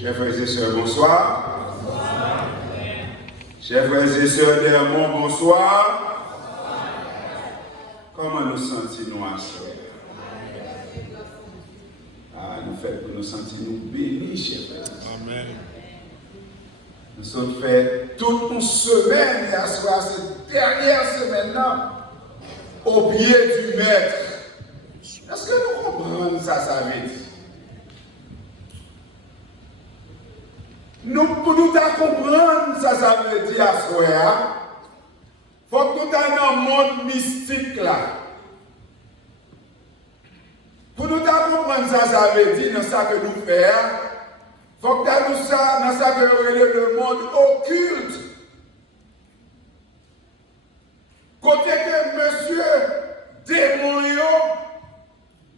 Chers frères et sœurs, bonsoir. Bonsoir. Chers frères et sœurs d'Hermont, bonsoir. Comment nous sentons-nous à ce nous fait pour nous sentir bénis, chers frères. Amen. Nous sommes fait toute une semaine, et à cette dernière semaine-là, au pied du Maître. Est-ce que nous comprenons ça veut dire? Pour nous comprendre ça veut dire à soi, il faut que nous ayons dans le monde mystique là. Pour nous comprendre ça veut dire dans ça que nous faisons, il faut que nous ça dans ça que le monde occulte. Côté que monsieur démon,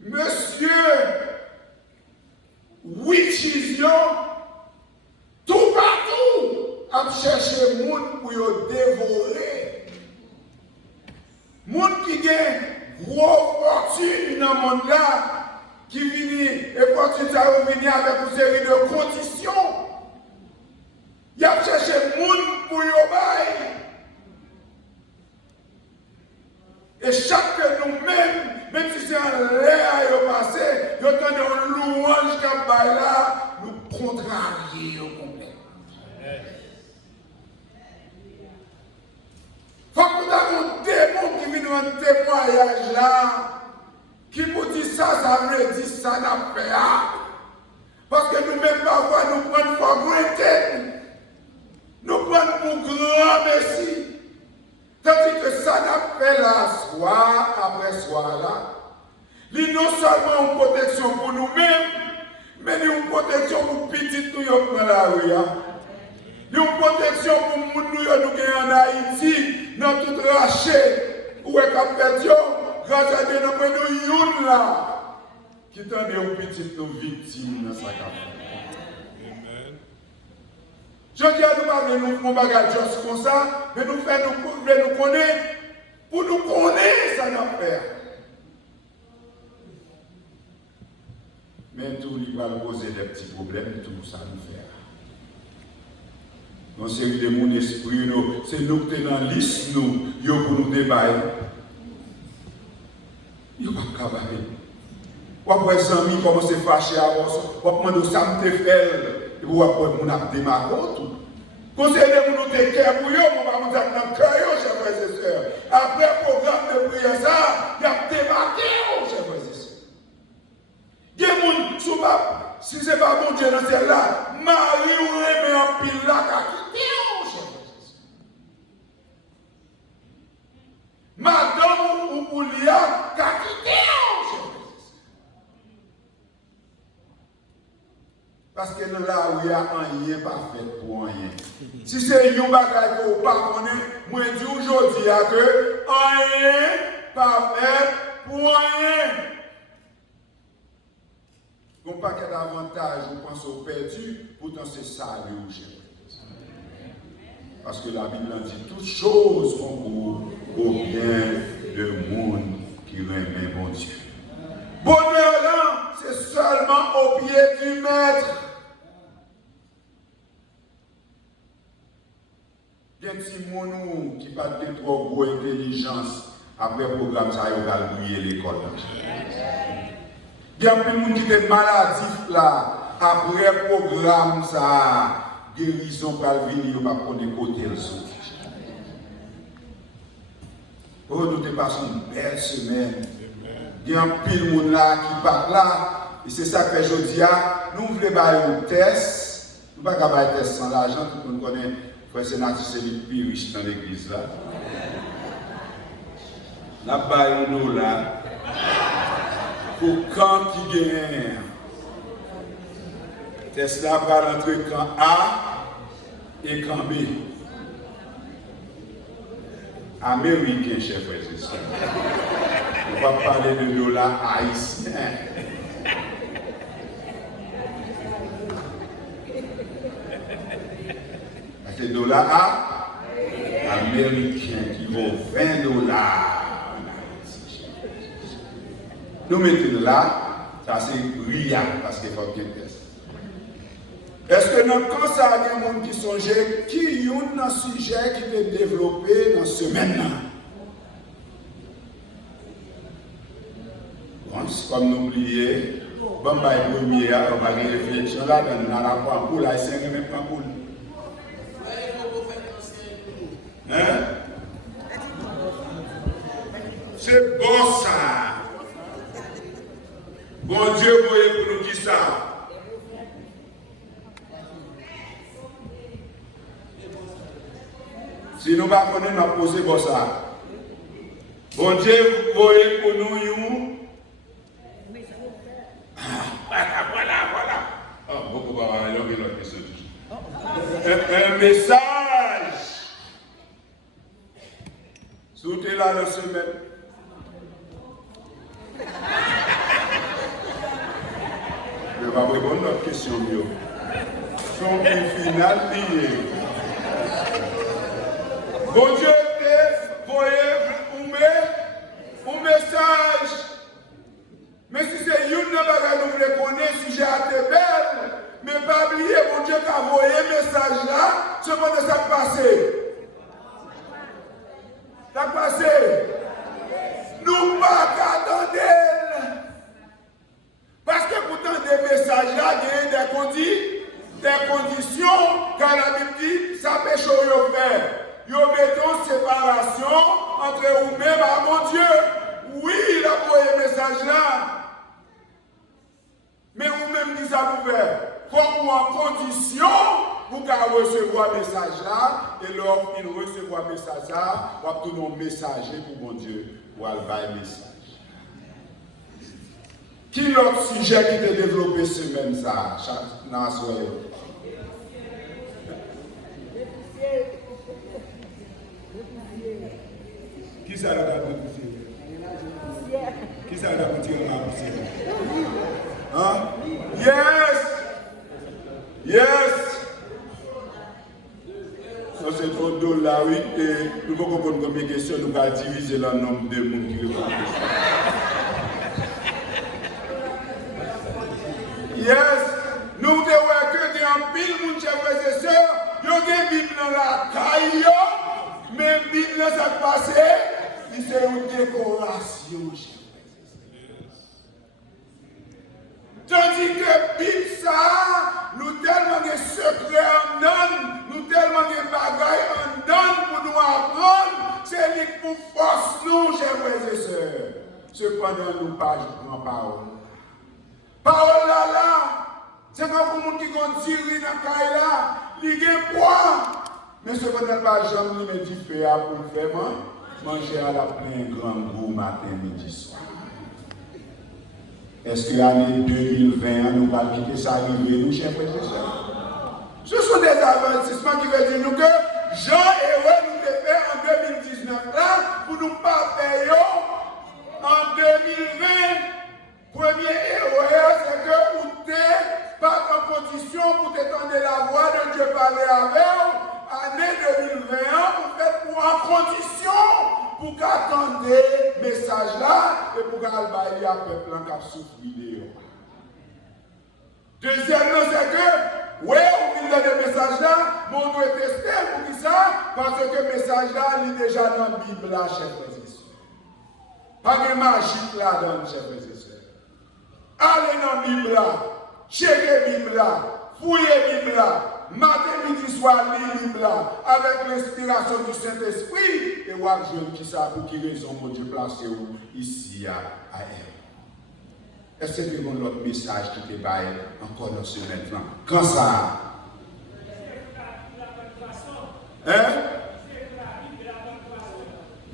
monsieur witches, tout partout, à chercher les gens pour les dévorer. Les gens qui ont une grosse fortune dans le monde là, qui viennent, et fortune ça va venir avec une série de conditions. Ils ont cherché les gens pour les bailler. Et chaque que nous-mêmes, même si c'est un l'air à passer, nous avons une louange qui est là, nous contrarier au complet. Il faut que nous ayons un démon qui vient dans un témoignage là, qui vous dit ça veut dire ça n'a pas. Parce que nous-mêmes, parfois, nous prenons pour granted. Nous prenons pour grand merci. Tandis que ça n'a fait là, soir après soir là, il non seulement une protection pour nous-mêmes, mais une protection pour les petits nous dans la rue. Une protection pour nous qui sommes en Haïti, dans tout rachet, où est fait grâce à Dieu, nous là, qui tendent aux petites nous victimes dans sa café. Je dis à nous parler, nous faisons des choses comme ça, mais nous faisons nous connaître, pour nous connaître, ça n'a pas. Mais tout, il va poser des petits problèmes, tout ça nous fait. Donc, c'est de mon esprit, c'est nous qui sommes dans la liste, nous, pour nous débailler. Il n'y a pas de travail. Après, les amis commencent à fâcher à vous, vous demandez ça me fait. Et vous après, vous avez démarré tout. Conseillez de nous te cœur pour vous, on va vous dire dans le cœur, chers frères et sœurs. Après le programme de prière, ça, il y a démarqué, chers frères et sœurs. Il y a des gens, si ce n'est pas bon Dieu dans celle-là, Marie ou Rémi en pile là, qui a quitté, chers frères et sœurs. Madame ou Poulia, qui a quitté, chers frères et sœurs. Parce que là où il y a rien pas fait pour rien. Si c'est un bagage que vous ne connaissez pas, moi je dis aujourd'hui que rien pas fait pour rien. Il n'y a pas d'avantage, vous pensez au perdu, pourtant c'est ça le rouge. Parce que la Bible dit toutes choses concourent au bien de monde qui remet mon Dieu. Bonheur là, c'est seulement au pied du Maître. Il y a un petit monde qui n'a pas de trop gros intelligence. Après le programme, ça va bouiller l'école. Il y a plein de monde qui est maladif là. Après le programme, ça guérison pour venir, on va prendre côté le son. Oh, nous te passons une belle semaine. Il y a un pile de monde là qui part là. Et c'est ça que je dis. Nous voulons faire un test. Nous ne pouvons pas faire un test sans l'argent. Tout le monde connaît. Frère Sénateur, c'est le plus riche dans l'église là. La baille nous là. Pour camp qui gagne. Test là va entre camp A et camp B. Américain, chers frères et sœurs. On va parler de dollars haïtiens. C'est dollars américains qui vaut $20. Nous mettons là, ça c'est riant parce qu'il faut bien test. Est-ce que dans quand ça a des gens qui songeaient qui y a un sujet qui est développé dans ce semaine-là? Bon, c'est comme n'oublier, bon, bah, il premier, on va faire une réflexion là, dans la rapport pour la c'est même pas pour. Hein? C'est bon ça. Bon Dieu, voyez pour nous qui ça. Si nous ne connaissons pas, nous allons poser pour ça. Bon Dieu, voyez pour nous. Voilà. Oh, beaucoup va avoir une question. Un message. Soutez là dans ce même. Je vais répondre à notre question. Son final lié. Bon Dieu, voyez un message. Mais si c'est une bagage nous le connaît, sujet à te belle, mais pas oublier, bon Dieu, qu'a envoyé un message là, c'est pas de ça passé. Ça passé. Nous pas qu'attendre. Parce que pourtant, des messages là, il y a des conditions, car la Bible dit, ça péché au faire. Yo mettons séparation entre vous-même et mon Dieu. Oui, il a envoyé un message là. Mais vous-même, qui ça vous fait? Comme en condition pour recevoir le message là, et lorsqu'il recevra le message là, on va tout nos messager pour mon Dieu, pour aller faire le message. Qui est l'autre sujet qui est développé ce même ça, chaque soirée? Qui ça l'a poussé? Qui ça l'a poussé? Hein? Yes! Ça c'est trop drôle là, oui. Et nous pouvons comprendre combien de questions nous allons diviser le nombre de monde qui répondent. Yes! Nous devons que des en pile, mon chers frères et sœurs, il y a des Bibles dans la caille, mais Bible ça passe, c'est une décoration, chers frères et sœurs. Tandis que Bible ça, nous tellement de secrets en donne, nous tellement de bagailles en donne pour nous apprendre, c'est lui pour force nous, chers frères et sœurs. Cependant, nous pas en parole. Parole là, c'est comme pour les gens qui ont tiré dans la caille là, ils ont poids. Mais ce qu'on n'a pas jamais me dit faire pour faire manger à la plein grand goût matin, midi, soir. Est-ce que l'année 2020, nous allons quitter ça arriver, nous, chers frères et sœurs? Ce sont des avertissements qui veulent dire nous que Jean et Eux nous devons faire en 2019 là, pour nous pas faire en 2020. Premier erreur, c'est que vous n'êtes pas en condition pour t'étendre la voix de Dieu parler avec vous. Année 2021, vous faites pour en condition pour qu'attendre le message là et pour qu'elle baille à peuple qui a souffert. Deuxièmement, c'est que, oui, vous venez de message là, mais on doit tester pour qui ça? Parce que le message là, il est déjà dans la Bible là, chers frères et sœurs. Pas de magique là dans chers frères et sœurs. Allez dans la Bible là, checkez la Bible là, fouillez la Bible là, matin, midi, soir, lisez la Bible là, avec l'inspiration du Saint-Esprit, et vous avez joué qui ça, pour qui raison mon Dieu placé ici à elle. Est-ce que vous avez l'autre message qui te baille encore dans ce maintenant? Quand ça? Hein?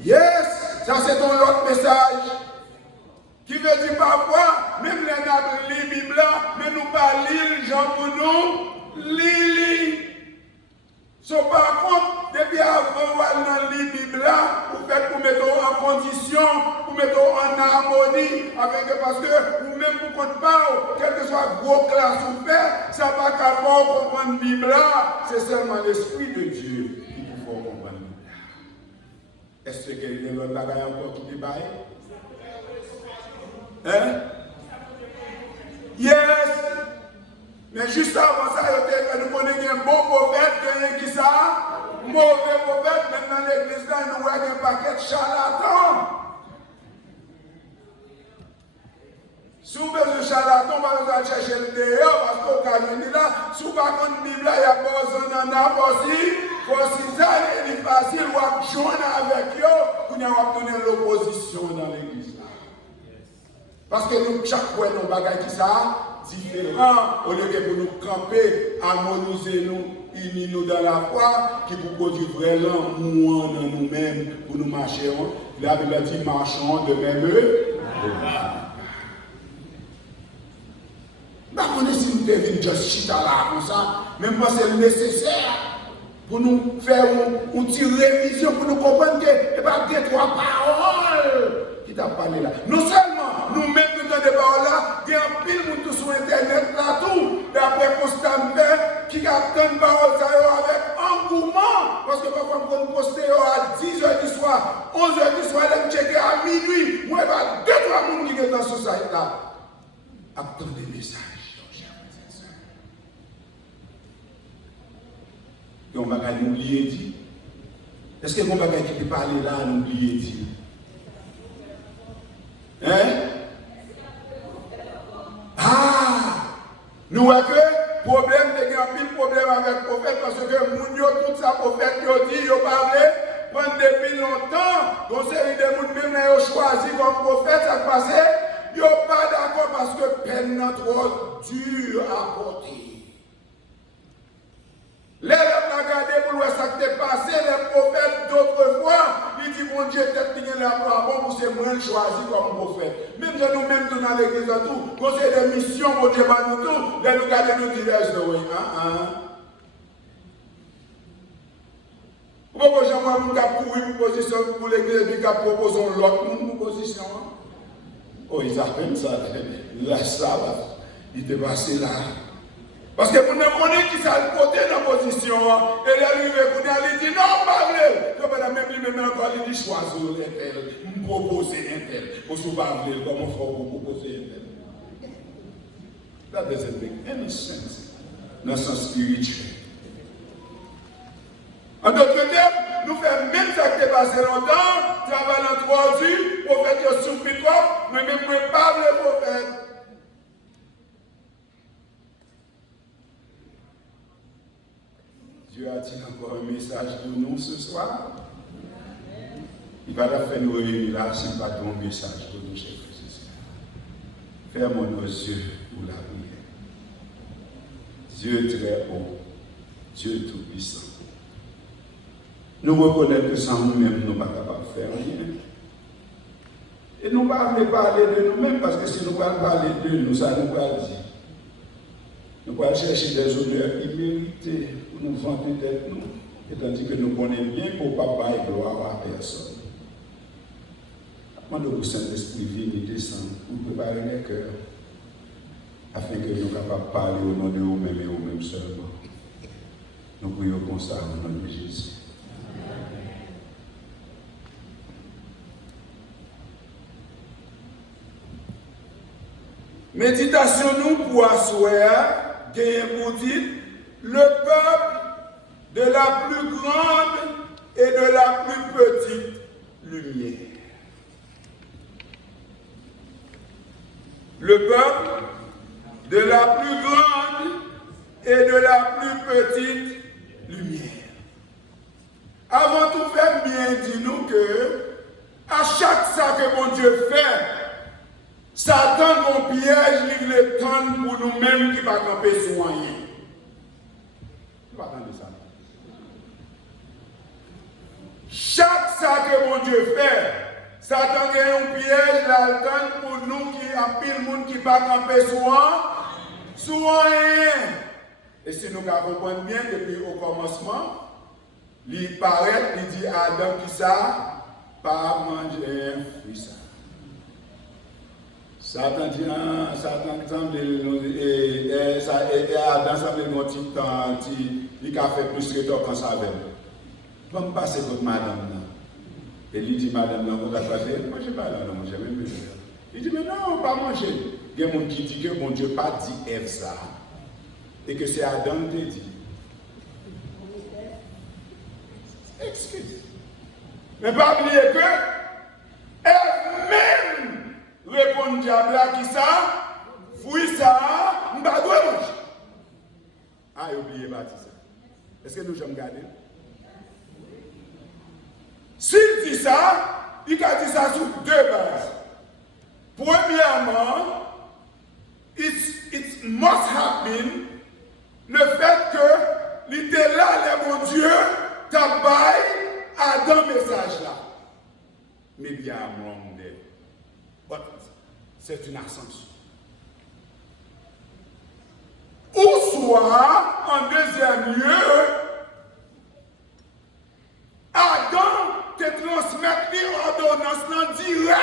Yes! Ça c'est ton autre message. Qui veut dire parfois, même les nables lit la Bible, mais nous pas lire Jean pour nous, lire. So, par contre, depuis avant, vous allez dans la Bible, vous faites pour mettre en condition, pour mettre en harmonie, avec, parce que vous-même, vous ne comptez pas, quel que soit gros classe vous faites, ça ne va pas qu'à comprendre la Bible, c'est seulement l'Esprit de Dieu qui vous faut comprendre la Bible. Est-ce qu'il y a une autre bagaille encore qui débaille? Hein? Yes! Mais juste avant ça, nous connaissons un bon prophète, qui ça? Mauvais prophète, même dans l'église, là, nous voyons un paquet de charlatans. Si vous avez un charlatan, vous allez chercher le dehors, parce qu'au cas où là, si vous n'avez pas de Bible, il y a besoin d'en avoir aussi. Pour si ça est facile, vous allez joindre avec eux, pour nous obtenir l'opposition dans l'église. Parce que nous, chaque fois, nous bagages qui ça, différent, au lieu que pour nous camper, harmoniser nous, unir nous dans la foi, qui pour produire vraiment moins dans nous-mêmes, pour nous marcher. La Bible dit, marchons de même bah, on est si nous devons juste chita là, comme ça, même pas c'est nécessaire pour nous faire une petite révision, pour nous comprendre que il n'y a pas deux, trois paroles qui t'a parlé là. Non seulement nous-mêmes nous dans des paroles là, il y a un pile pour tout sur Internet là, tout, d'après Constant qui capte une parole avec engouement, parce que parfois on peut poster à 10h du soir, 11h du soir, on checker à minuit, moi, il y a deux, trois personnes qui sont dans ce site là. Attendez des messages. On va oublier dit. Est-ce que mon bagage qui peut parler là, on oublie dit? Hein? Ah! Nous voyons que problème, il y a un pile problème avec le prophète parce que Mounio, tout ça, prophète, il dit, il parlait pendant depuis longtemps. Donc, c'est des gens même qui ont choisi comme prophète, ça passé. Ils ne sont pas d'accord parce que peine n'est trop dure à porter. Les gens ont regardé pour voir ça qui est passé, les prophètes d'autrefois, ils disent, mon Dieu, peut-être qu'il y a la bon, c'est moi qui choisi comme prophète. Même si nous-mêmes, dans l'église, tout, quand c'est des missions, mon Dieu, nous tout, les nous regardons, nous disons, oui, Pourquoi j'aimerais vous courir pour position pour l'église et puis proposer l'autre position? Oh, ils appellent ça, la sabbat, il était passé là. Parce que vous ne connaissez qui ça le côté dans la position, et là, il dit non, parlez. Même lui, encore, il dit choisir un tel, me proposer un tel. Pour se parler, comment il faut proposer un tel. That doesn't make any sense dans le sens spirituel. En d'autres termes, nous faisons même ça qui est passé longtemps, travail en 3 jours, prophète a souffert trop, mais même moi, pas le prophète. Dieu a-t-il encore un message pour nous ce soir? Il va faire nous réunir là, c'est pas ton message pour nous, chers frères et sœurs. Fermons nos yeux pour la prière. Dieu très haut, Dieu tout-puissant. Nous reconnaissons que sans nous-mêmes, nous ne sommes pas capables de faire rien. Et nous ne pouvons pas parler de nous-mêmes, parce que si nous parlons de nous, ça nous va dire. Nous pouvons chercher des honneurs immérités pour nous vanter d'être nous, et tandis que nous connaissons bien pour papa et gloire à personne. Demandons au Saint-Esprit vienne et descendre pour préparer les cœurs, afin que nous soyons capables de parler au nom de nous-mêmes et nous-mêmes seulement. Nous prions comme ça au nom de Jésus. Méditation nous pour asseoir, gagner pour titre, le peuple de la plus grande et de la plus petite lumière. Le peuple de la plus grande et de la plus petite lumière. Avant tout faire bien, dis-nous que à chaque ça que mon Dieu fait, Satan, mon piège, il le temps pour nous-mêmes qui ne va camper sur rien. Tu vas attendre ça. Chaque ça que mon Dieu fait, Satan a un piège, il le temps pour nous qui en pile monde qui ne va camper sur rien. Et si nous comprenons bien, depuis au commencement, il paraît, il dit à Adam qui ça, pas manger un fruit ça. Satan dit, Satan semble, et Adam semble mon petit temps, il a fait plus que toi quand ça avait. Comme passer votre madame là. Et lui dit, madame là, vous avez passé, moi je ne pas là, non, j'ai même pas. Il dit, mais non, pas manger. Il y a des gens qui disent que mon Dieu pas dit Ève ça. Et que c'est Adam qui dit. Excuse. Mais pas oublier que elle-même répond au diable à qui ça? Fouille ça, on va doit manger. Ah, oubliez pas ça. Est-ce que nous jamais gardé? S'il dit ça, il a dit ça sur deux bases. Premièrement, it must have been le fait que il était là, le bon Dieu, t'a baillé Adam message là. Maybe I'm wrong there. But c'est une ascension. Ou soit, en deuxième lieu, Adam te transmet l'ordonnance direct.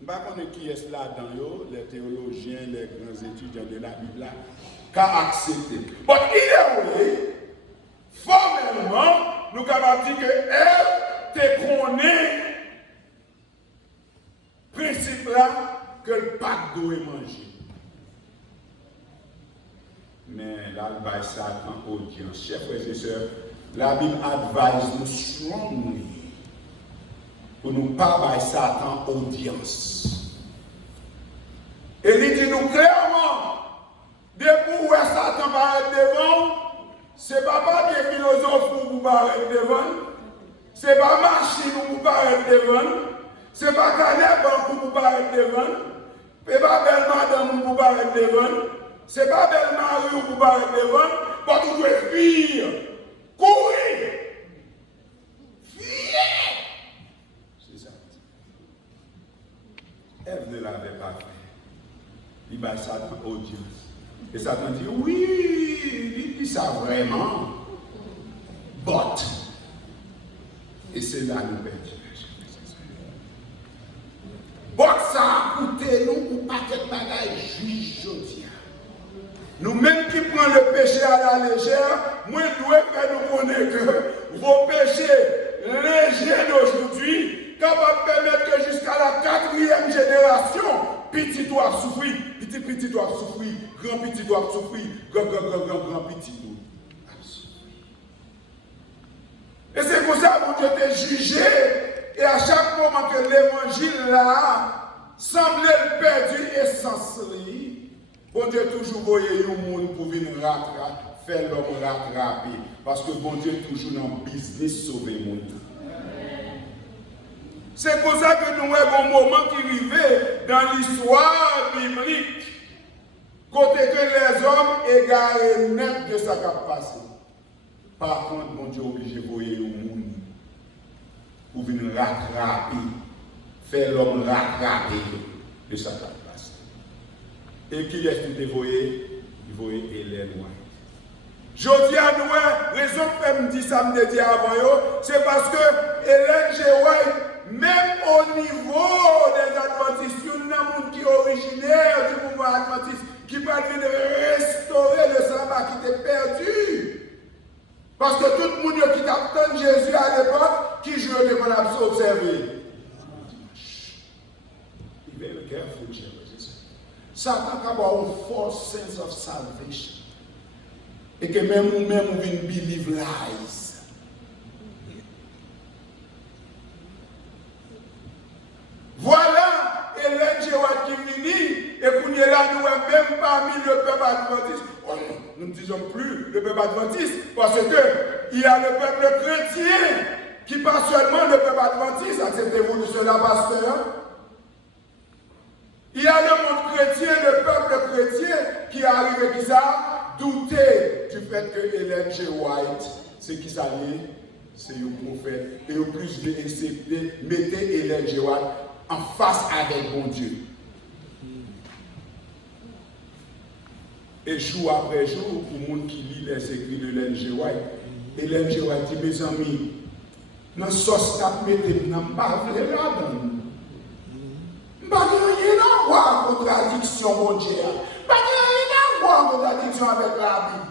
Je ne sais pas qui est là-dedans, les théologiens, les grands étudiants de la Bible, qui ont accepté. Mais anyway, formellement, nous avons dit que elle te connaît le principe là que le pacte doit manger. Mais là, il va Satan audience. Chers frères et sœurs, la Bible advise nous strongly pour nous pas bailler Satan audience. Et il dit nous clairement, depuis où Satan va être devant, c'est pas des philosophes pour paraître devant, c'est pas machine pour paraître devant, c'est pas Caleb pour paraître devant, c'est pas belle madame pour paraître devant, c'est pas belle Marie pour paraître devant, mais tu dois fuir, courir, fuir. C'est ça. Ève ne l'avait pas fait. Il va Satan audience. Et Satan dit, oui, il dit ça vraiment. But, et c'est là nous perdons. But ça a coûté nous un paquet de bagages juge aujourd'hui. Nous-mêmes qui prenons le péché à la légère, moi je dois faire nous connaître que vos péchés légers d'aujourd'hui, capables de permettre que jusqu'à la 4e génération, petit doit souffrir, petit doit souffrir, grand petit doit souffrir, grand petit doit souffrir. Et c'est pour ça que Dieu t'a jugé, et à chaque moment que l'évangile là semblait perdu et sensé, bon Dieu toujours voyait un monde pour venir faire l'homme rattraper. Parce que bon Dieu toujours dans le business sauver le monde. C'est pour ça que nous avons un moment qui arrivait dans l'histoire biblique. Côté que les hommes égarés net de ça qui a passé. Par contre, bon Dieu est obligé de voyer un monde pour venir rattraper. Faire l'homme rattraper de ça qui a passé. Et qui est-ce qu'il voyait? Il voyait Hélène White. Je dis à nous, raison que me dit ça, me dit avant, c'est parce que Hélène G. White, même au niveau des adventistes, il y a un monde qui est originaire du mouvement adventiste, qui peut venir restaurer le sabbat qui était perdu. Parce que tout le monde qui attend Jésus à l'époque, qui jouait de mon absence observé. Be very careful, chers frères et sœurs. Satan a un false sense of salvation. Et que même nous believe lies. Voilà, Hélène G. White qui vient, et qu'on est là, nous même parmi le peuple adventiste. Oh non, nous ne disons plus le peuple adventiste, parce qu'il y a le peuple chrétien, qui pas seulement le peuple adventiste, acceptez-vous de cela, pasteur? Il y a le monde chrétien, le peuple chrétien, qui arrive et qui ça, douter du fait que Hélène G. White, c'est qui ça lié, c'est un prophète. Et au plus je l'ai accepté, mettez Hélène G. White en face avec mon Dieu. Et jour après jour, pour le monde qui lit les écrits de Hélène G. White, Hélène G. White dit, mes amis, dans ce sauce qu'on mettez, dans le bas, vous là-dedans. Pas de rien à voir en contradiction, mon Dieu. Pas de rien à voir en contradiction avec la Bible.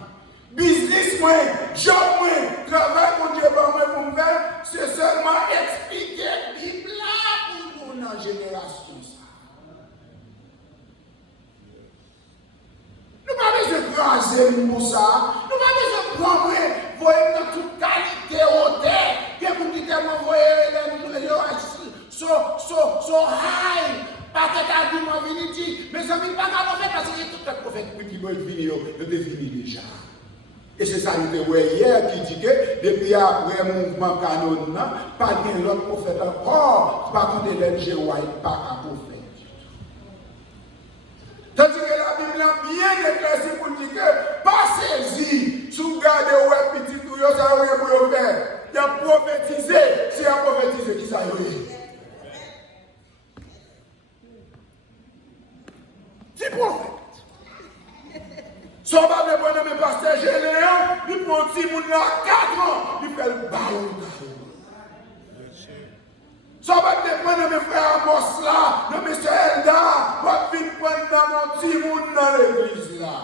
Business, moi, job, moi, travail, mon Dieu, pour me faire, c'est seulement expliquer la Bible là pour mon génération. écraser pour ça. Nous pas besoin de prendre, voyez dans toute qualité hauteur. Il y a des gens qui tellement voient so high. Pas que t'as dit, moi, vini dit, mais ça ne pas qu'à faire parce que j'ai tout le prophète qui doit venir, je définis déjà. Et c'est ça, nous avons hier qui dit que depuis après le mouvement canon, pas d'autre prophète encore, pas contre l'NG White, pas qu'à prophète. Tandis que la Bible a bien éclairci pour dire que, pas saisi, sous garde ouais petit tout, ça aurait pour faire. Il a prophétisé, c'est à prophétiser qui ça y est. C'est prophète. Son pas de prendre mes pasteurs général, il prend un petit monde là 4 ans, il fait le bail. Son pas de prendre mes frères Amos là, mes soeurs Elda, pour venir prendre dans mon petit monde dans l'église là.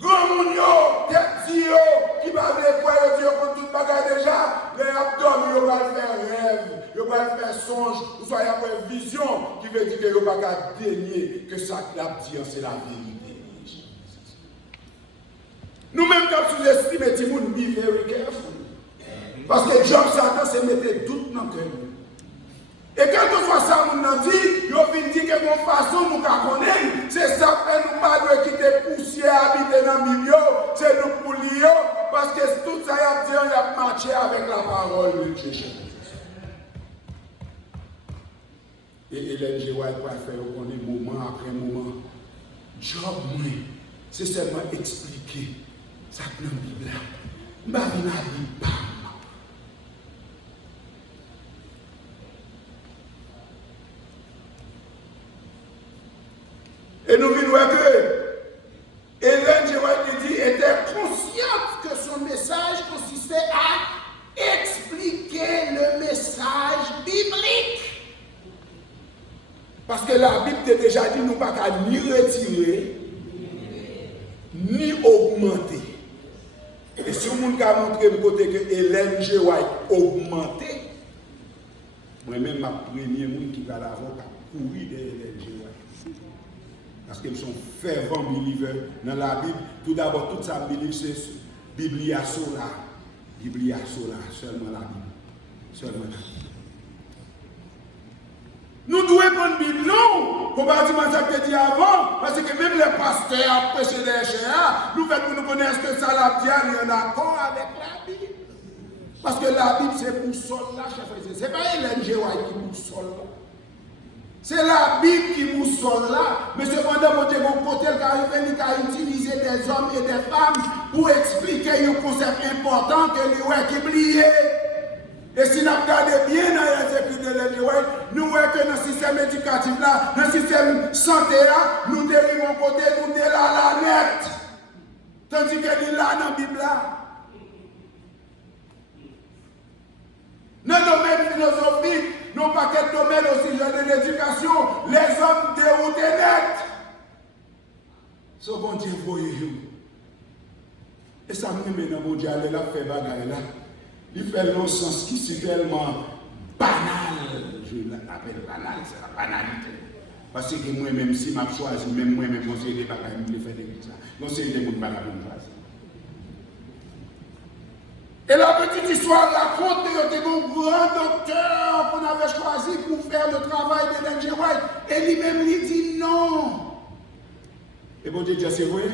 Grand monde yo, tête yo, qui va venir quoi yo dire contre toute bagarre déjà, les abdomen yo va faire rêve, yo va faire songe, ou soit y a une vision qui veut dire que yo va pas dénier que ça qu'il a dit c'est la vérité. Nous-mêmes, quand nous estimons, nous devons be very careful. Parce que Job Satan, c'est mettre doute dans le cœur. Et quand nous soit ça, nous dit, nous venons dire que mon façon, nous connaissons, c'est ça que nous pas de quitter poussière, habiter dans le milieu, c'est nous pour lier, parce que tout ça, il a marché avec la parole de Dieu. Et Hélène G. White va faire moment après moment. Job, c'est seulement expliquer. Ça dans la Bible là. Ma vie n'a pas. Et nous venons voir que Hélène G. White dit était consciente que son message consistait à expliquer le message biblique. Parce que la Bible t'a déjà dit nous pas qu'à ni retirer ni augmenter. Et si vous avez montré le côté que Hélène G. White augmenté, moi-même, ma première monde qui va l'avocat courir de Hélène G. White. Parce qu'ils sont fervents believers dans la Bible. Tout d'abord, toute sa Bible, c'est Biblia Sola. Biblia Sola, seulement la Bible. Seulement la Bible. Nous devons prendre la Bible, non, comparativement à ce que je dit avant, parce que même les pasteurs ont prêché les chers, nous faisons pour nous connaître que ça l'a dit, il y en a accord avec la Bible. Parce que la Bible, c'est pour sol là, chef frère. Ce n'est pas Hélène G. White qui pour sol là. C'est la Bible qui pour sol là, mais cependant, mon Dieu, mon côté, il a utilisé des hommes et des femmes pour expliquer un concept important que nous avons oublié. Et si nous regardons bien dans les écrits de l'Hélène G. White, nous voyons que dans le système éducatif là, dans le système santé là, nous dérivons côté, nous de la net. Tandis que nous là dans la Bible là. Dans le domaine philosophique, non pas quel domaine aussi, genre de l'éducation, les hommes déroutés net. Ce bon Dieu voyez. Et ça me met dans mon Dieu, aller là, faire bagaille là. Il fait un sens qui est tellement banal. Je l'appelle banal, c'est la banalité. Parce que moi-même, si je choisis, même moi-même, conseiller des bagages, je fais des ça. Conseiller des bagages, je choisis. Et la petite histoire raconte que c'était un grand docteur qu'on avait choisi pour faire le travail de Hélène G. White. Et lui-même, il dit non. Et bon Dieu dit, c'est vrai.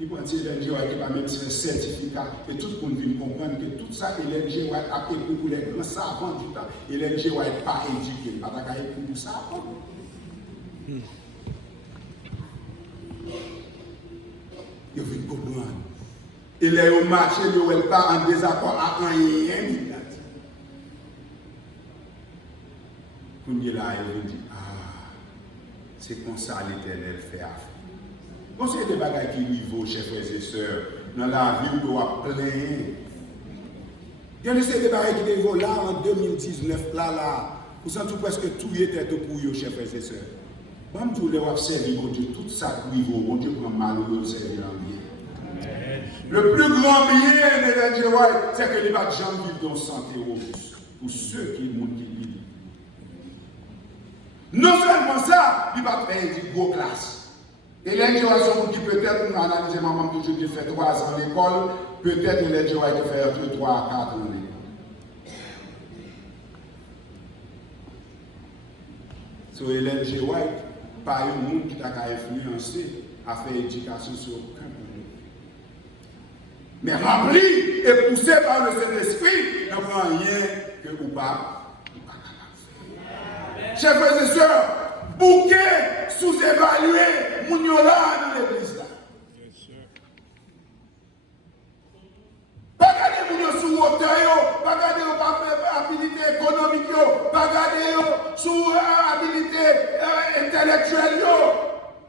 Il prend Hélène G. White qui va même faire un certificat. Et tout le monde vient comprendre que tout ça, Hélène G. White a écrit pour les grands savants du temps. Hélène G. White pas éduqué. Pas d'accord écrit pour ça. Il vient comprendre. Il est au marché, il n'est pas en désaccord à rien. Quand il est là, il dit, ah, c'est comme ça l'Éternel fait affaire. Quand c'est des bagages qui vivent, chers frères et sœurs, dans la vie, on doit plein. Il y a des bagages qui vivent là en 2019, là, vous sentez presque tout était pour vous, chers frères et sœurs. Même si vous observez, mon Dieu, tout ça qui vivent, mon Dieu prend mal de servir en bien. Le plus grand bien de l'Hélène G. White, c'est que les gens vivent dans santé robuste. Pour ceux qui vivent. Non seulement ça, il va faire une grosse classe. Et les gens qui peut-être, nous analysons, maman toujours qui fait 3 ans à l'école, peut-être les gens qui fait entre 3 à 4 ans à l'école. So, Hélène G. White, pas un monde qui t'a influencé à faire éducation sur aucun problème. Mais rempli et poussé par le Saint-Esprit, il n'y a rien que vous pas capable. Chers frères et sœurs, bouquet, sous-évaluer, mouniola dans l'église là. Pas garder mounio sous hauteur, pas garder habilité économique, pas garder sous habilité intellectuelle,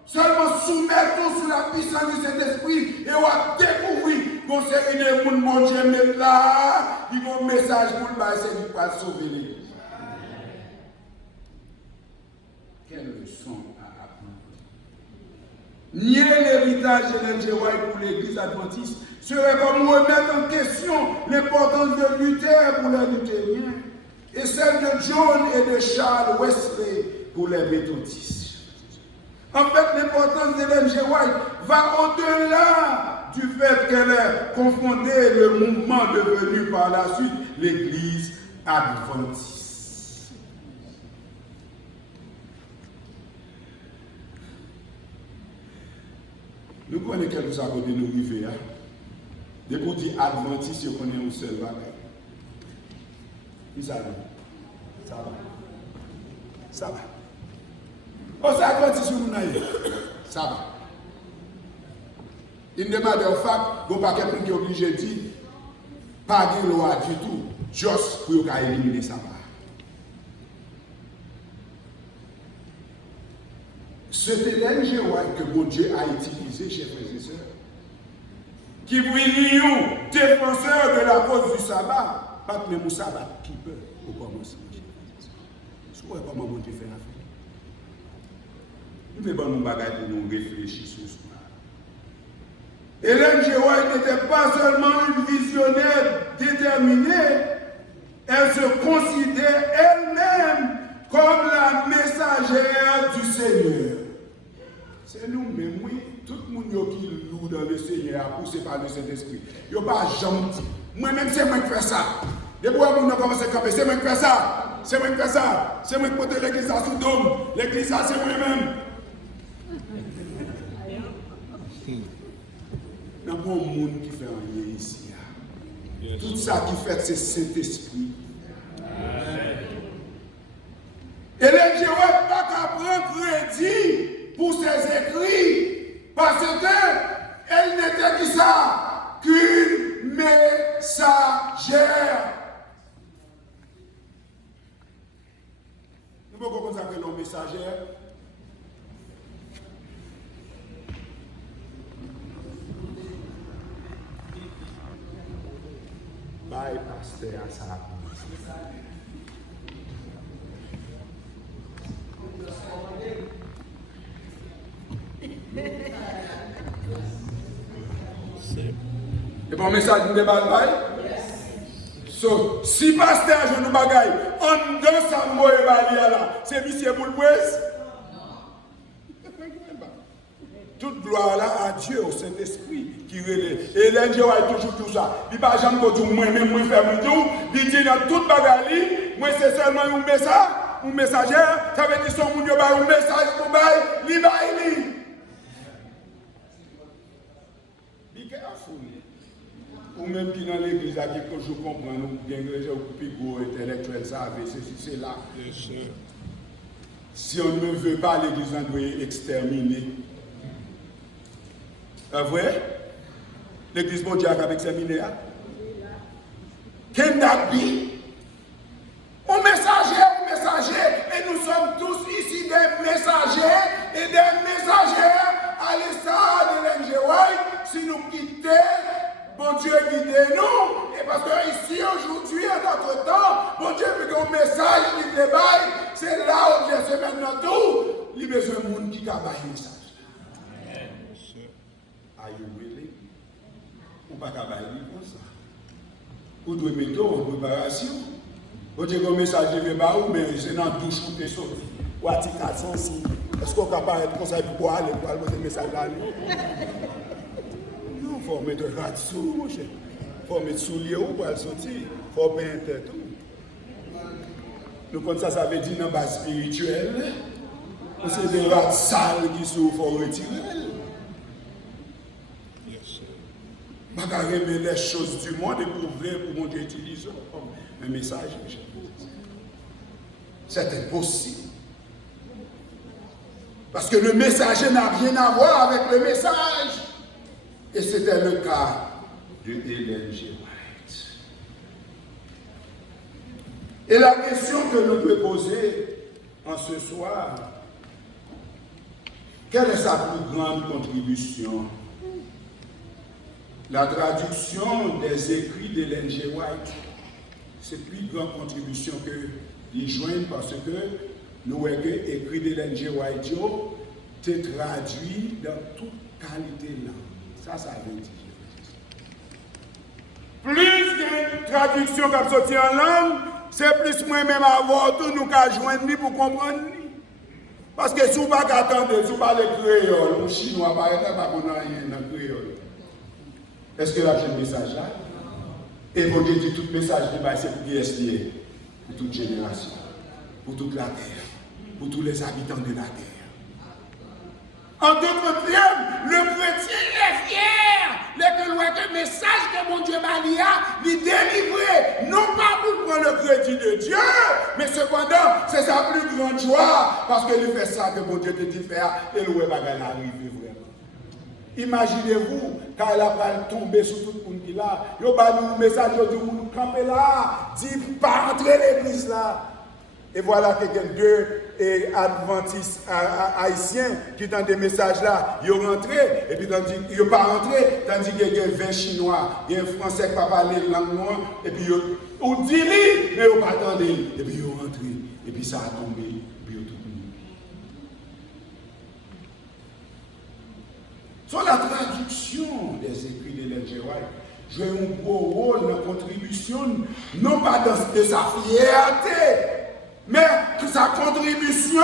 seulement soumettre sous la puissance du Saint-Esprit et on va découvrir qu'on sait une monde mon Dieu mettre là, il y a un message pour le bail, c'est qu'il va sauver l'église. Quelle leçon à apprendre. Nier l'héritage de Hélène G. White pour l'église adventiste serait comme remettre en question l'importance de Luther pour les luthériens et celle de John et de Charles Wesley pour les méthodistes. En fait, l'importance d'Hélène G. White va au-delà du fait qu'elle ait confondé le mouvement devenu par la suite l'église adventiste. Nous connaissons quelque chose à côté de nous arriver. Dès qu'on dit adventiste, on connaît un seul bagage. Qui ça va? Ça va. Ça va. Oh, c'est adventiste ou nous n'avons? Ça va. Il ne m'a de fact, il n'y a pas quelqu'un qui est obligé de dire, pas de loi du tout, juste pour éliminer ça. C'est Hélène G. White que mon Dieu a utilisé, chers frères et sœurs, qui brille défenseur de la cause du sabbat, pas même au sabbat qui peut au commencement. Vous voyez comment mon Dieu fait la fête. Nous devons nous bagager pour nous réfléchir sur ce point. Hélène G. White n'était pas seulement une visionnaire déterminée, elle se considère elle-même comme la messagère du Seigneur. C'est nous-mêmes, oui, tout le monde qui loue dans le Seigneur, poussé par le Saint-Esprit. Il n'y a pas gentil. Moi-même, c'est moi qui fais ça. Depuis que nous avons commencé à camper, c'est moi qui fais ça. C'est moi qui fais ça. C'est moi qui porte l'église à sous dôme. L'église, ça, c'est moi-même. Il n'y a pas un monde qui fait rien ici. Tout ça qui fait, c'est Saint-Esprit. Et les Jéhovah n'ont pas qu'à prendre crédit pour ses écrits, parce qu'elle n'était que ça, qu'une messagère. Nous pouvons comment ça que l'on messagère? Bye, pasteur, à ça. Et bon message nous débat. So, si pasteur je nous bagaille, en dans sa moye balia là, c'est monsieur pour le presse. Toute gloire là à Dieu, au Saint-Esprit qui relève. Et l'Indien a toujours tout ça. Il pas jamais dire moi-même, moi faire mon tout. Il dit dans toute bagaille, moi c'est seulement un message, un messagère. Ça veut dire son moun yo ba un message pour bail, li bail. Ou même qui dans l'église, quand je comprends, nous avons des gens plus gros intellectuels, ça, c'est là. Si on ne veut pas, l'église, on doit exterminer. C'est vrai? L'église mondiale a exterminé. Qu'est-ce on messager, et nous sommes tous ici des messagers et des messagères à l'instar de Hélène G. White. Si nous quittons, bon Dieu guide-nous, et parce que ici aujourd'hui, à notre temps, bon Dieu veut un message qui débaille, c'est là où je sais maintenant tout, il y a besoin de monde qui a un message. Are you really? Ou pas qu'à bailler comme ça? Ou doit mettre en préparation? Vous dites que le message de Bébaou, mais c'est dans tout chou que sorti. Ou à 400 signes. Est-ce qu'on est capable de comme ça pour aller pour aller poser le message là? Non, il faut mettre un rat sous, mon cher. Il faut mettre souliers pour aller sortir. Il faut peindre tout. Donc, comme ça veut dire dans la base spirituelle, c'est des rats sales qui sont faut retirer. Je ne vais pas aimer les choses du monde et pour mon Dieu utiliser comme un message. C'est impossible. Parce que le messager n'a rien à voir avec le message. Et c'était le cas de Ellen G. White. Et la question que nous devons poser en ce soir, quelle est sa plus grande contribution? La traduction des écrits d'Ellen G. White, c'est la plus grande contribution que ils joignent parce que nous voyons que l'écrit d'Ellen G. White est traduit dans toute qualité de langue. Ça veut dire. Plus de traduction qui sorti en langue, c'est plus moi-même avoir tout nous qu'à joindre pour comprendre. Parce que si vous ne pouvez pas attendre, si vous parlez créole, ou chinois, par exemple, pas qu'on a rien dans le créole. Est-ce que la chaîne message là? Et vous dites tout message c'est pour qui est pour toute génération, pour toute la terre, pour tous les habitants de la terre. En d'autres termes, le chrétien est fier le message que mon Dieu m'a dit, lui délivrer, non pas pour prendre le crédit de Dieu, mais cependant, c'est sa plus grande joie, parce qu'il fait ça que mon Dieu te dit faire, et le web va arriver vraiment. Imaginez-vous, quand elle a tombé sur tout le monde qui est là, il y a un message de nous camper là, dit pas entrer l'église là. Et voilà que deux adventistes haïtiens qui dans des messages là, ils ont rentré, et puis ils n'ont pas rentré, tandis qu'il y a 20 Chinois, il y a un Français qui ne parle pas la langue noire, et puis ils ont dit, mais ils n'ont pas attendu, et puis ils ont rentré, et puis ça a tombé, et puis ils ont tout mis. Sur la traduction des écrits d'Ellen G. White, joue un gros rôle dans la contribution, non pas dans sa fierté, mais sa contribution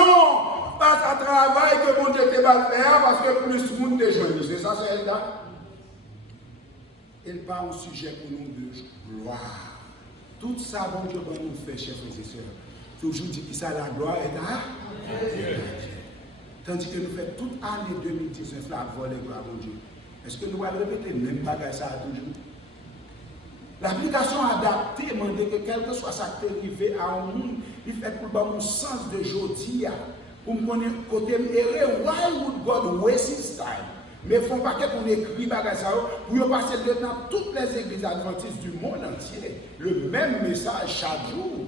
face à travail que mon Dieu te va faire parce que plus de monde est jeune. C'est ça, c'est elle. Elle parle au sujet pour nous de gloire. Tout ça, bon Dieu, va nous faire, chers frères et sœurs. Toujours dit que ça, la gloire est à Dieu. Tandis que nous faisons toute année 2019 la voler gloire mon Dieu. Est-ce que nous allons répéter le même bagage ça toujours? L'application adaptée demande que quel que soit ça qui est arrivé à un monde, il fait pour le sens de aujourd'hui. Pour me connaître côté erreur, why would God waste his time? Mais il ne faut pas qu'on écrit bagage ça pour passer dans toutes les églises adventistes du monde entier le même message chaque jour.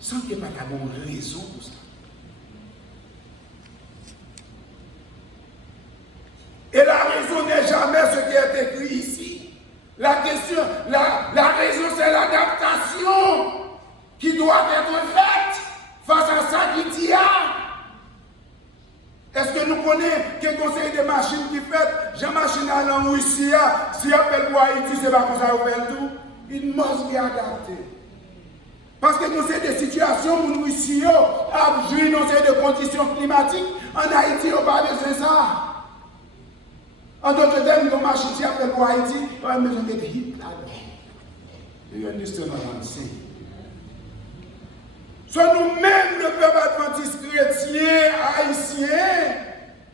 Sans qu'il n'y ait pas de raison pour ça. Et la raison n'est jamais ce qui est écrit ici. La question, la raison, c'est l'adaptation qui doit être faite face à ça qui dit. Est-ce que nous connaissons quel conseil de machines qui fait? J'ai machine à l'en Russie, si appelle pour Haïti, c'est pas comme ça vous faites tout. Il must be adapté. Parce que nous avons des situations où nous Russie a joué dans ces conditions climatiques. En Haïti, on n'a pas besoin de ça. En d'autres termes, nos machines qui appellent pour Haïti, on a besoin d'être hit là-dedans. You understand what I'm saying? Soit nous-mêmes, le peuple adventiste chrétien, haïtien,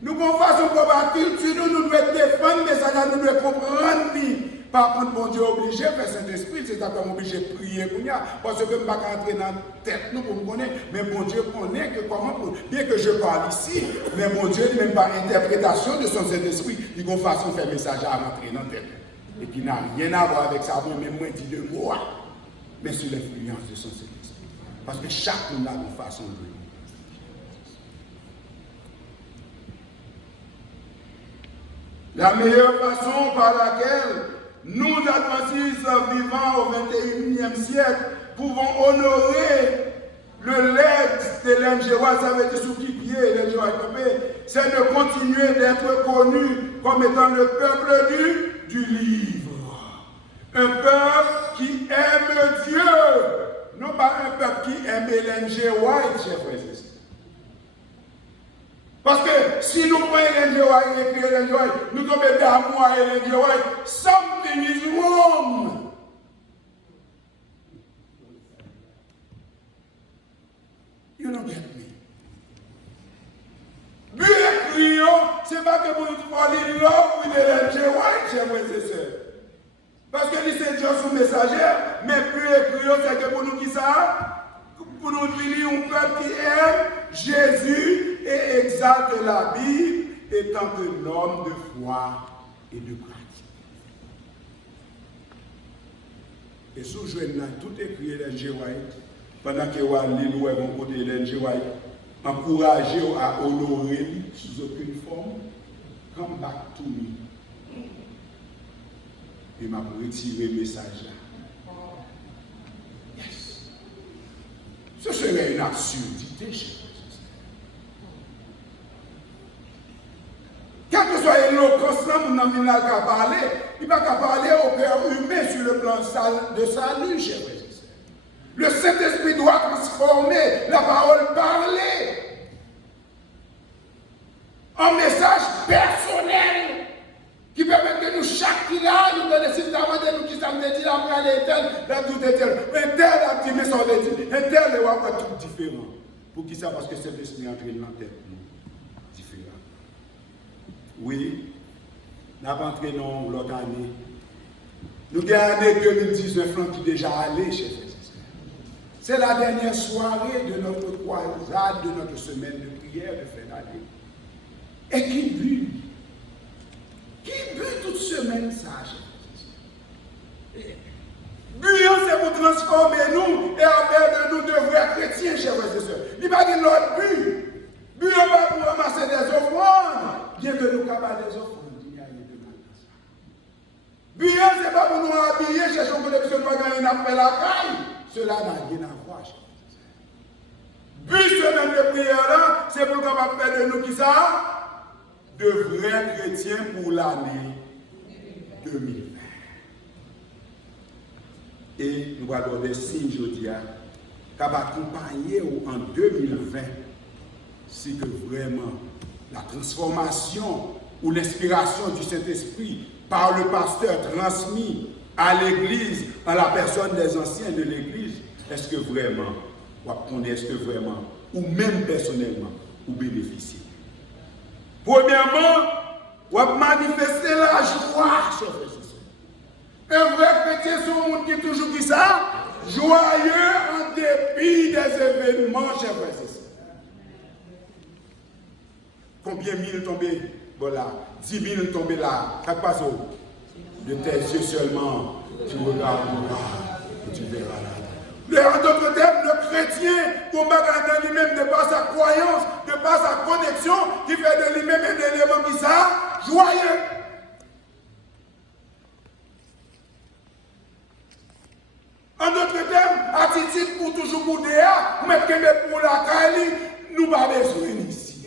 nous avons façon de culture, nous devons défendre, mais ça nous devons comprendre. Par contre, mon Dieu est obligé de faire Saint-Esprit, c'est après obligé de prier pour nous, parce que je ne peux pas rentrer dans la tête nous pour me connaître, mais mon Dieu connaît que comment, bien que je parle ici, mais mon Dieu n'est même pas interprétation de son Saint-Esprit, il y a une façon de faire message à rentrer dans la tête. Et qui n'a rien à voir avec ça, moi-même, moi, dit de moi, mais sous l'influence de son Saint-Esprit. Parce que chacun a une façon de vivre. La meilleure façon par laquelle nous, adventistes vivant au XXIe siècle, pouvons honorer le legs d'Ellen G. White, ça veut dire sous qui pied Ellen G. White, c'est de continuer d'être connu comme étant le peuple du livre. Un peuple qui aime Dieu. Non pas un peuple qui aime Ellen G. White, chers frères et sœurs. Parce que si nous prenons Ellen G. White et puis Ellen G. White, nous tombons d'amour à Ellen G. White, something is wrong. You don't get me. But écrire, ce n'est pas que pour nous fall in love with Ellen G. White, chers frères et sœurs. Parce que lui, c'est Dieu sous messagère, mais plus écrire, c'est que pour nous qui ça, pour nous venir un peuple qui aime Jésus et exalte la Bible étant un homme de foi et de pratique. Et sous je tout écrit Ellen G. White, pendant que vous allez nous vont côté Ellen G. White, encourager à honorer sous aucune forme, come back to me. Et m'a retiré le message là. Yes. Ce serait une absurdité, chez quel que soit l'éloquence, nous n'avons pas parler, il ne va pas parler au cœur humain sur le plan de salut, chers frères et sœurs. Le Saint-Esprit doit transformer la parole parlée en message personnel qui permet que nous, chaque là, nous donner suffisamment de nous qui s'en dit, la morale est telle, la tout est tel. Un tel a dit, mais son dit, un tel est pas tout différent. Pour qui ça? Parce que cet esprit entre dans la tête, différent. Oui, nous avons entré dans l'autre année. Nous avons l'année 2019 qui est déjà allé, chers frères et sœurs. C'est la dernière soirée de notre croisade, de notre semaine de prière de fin d'année. Et qui but? Qui but toute semaine ça, chers frères et sœurs? But, c'est pour transformer nous et faire de nous de vrais chrétiens, chers frères et sœurs. Il n'y a pas de l'autre but. But, on va pour ramasser des offrandes. Bien que nous capables des offrandes, il n'y a rien de mal dans ça. But, ce n'est pas pour nous habiller, chercher une collection de gagner une appel à caille. Cela n'a rien à voir, chers frères et sœurs. But, semaine de prière là, c'est pour qu'on va faire de nous qui ça? De vrais chrétiens pour l'année 2020. Et nous allons des signes, je dis, qui va accompagner en 2020, si que vraiment la transformation ou l'inspiration du Saint-Esprit par le pasteur transmis à l'Église, à la personne des anciens de l'Église, est-ce que vraiment, ou même personnellement, vous bénéficiez? Premièrement, on va manifester la joie, chers frères et sœurs. Un vrai chrétien, c'est un monde qui est toujours qui ça? Joyeux en dépit des événements, chers frères et sœurs. Combien mille tombés? Voilà, 10 000 tombés là. Qu'est-ce qui passe? De tes yeux seulement, tu regarderas et tu verras là. En d'autres termes, le chrétien, pour magasin lui-même, de par sa croyance, de par sa connexion, qui fait de lui-même un élément qui ça, joyeux. En d'autres termes, attitude pour toujours pour dehors, mais que pour la Cali, nous pas besoin ici.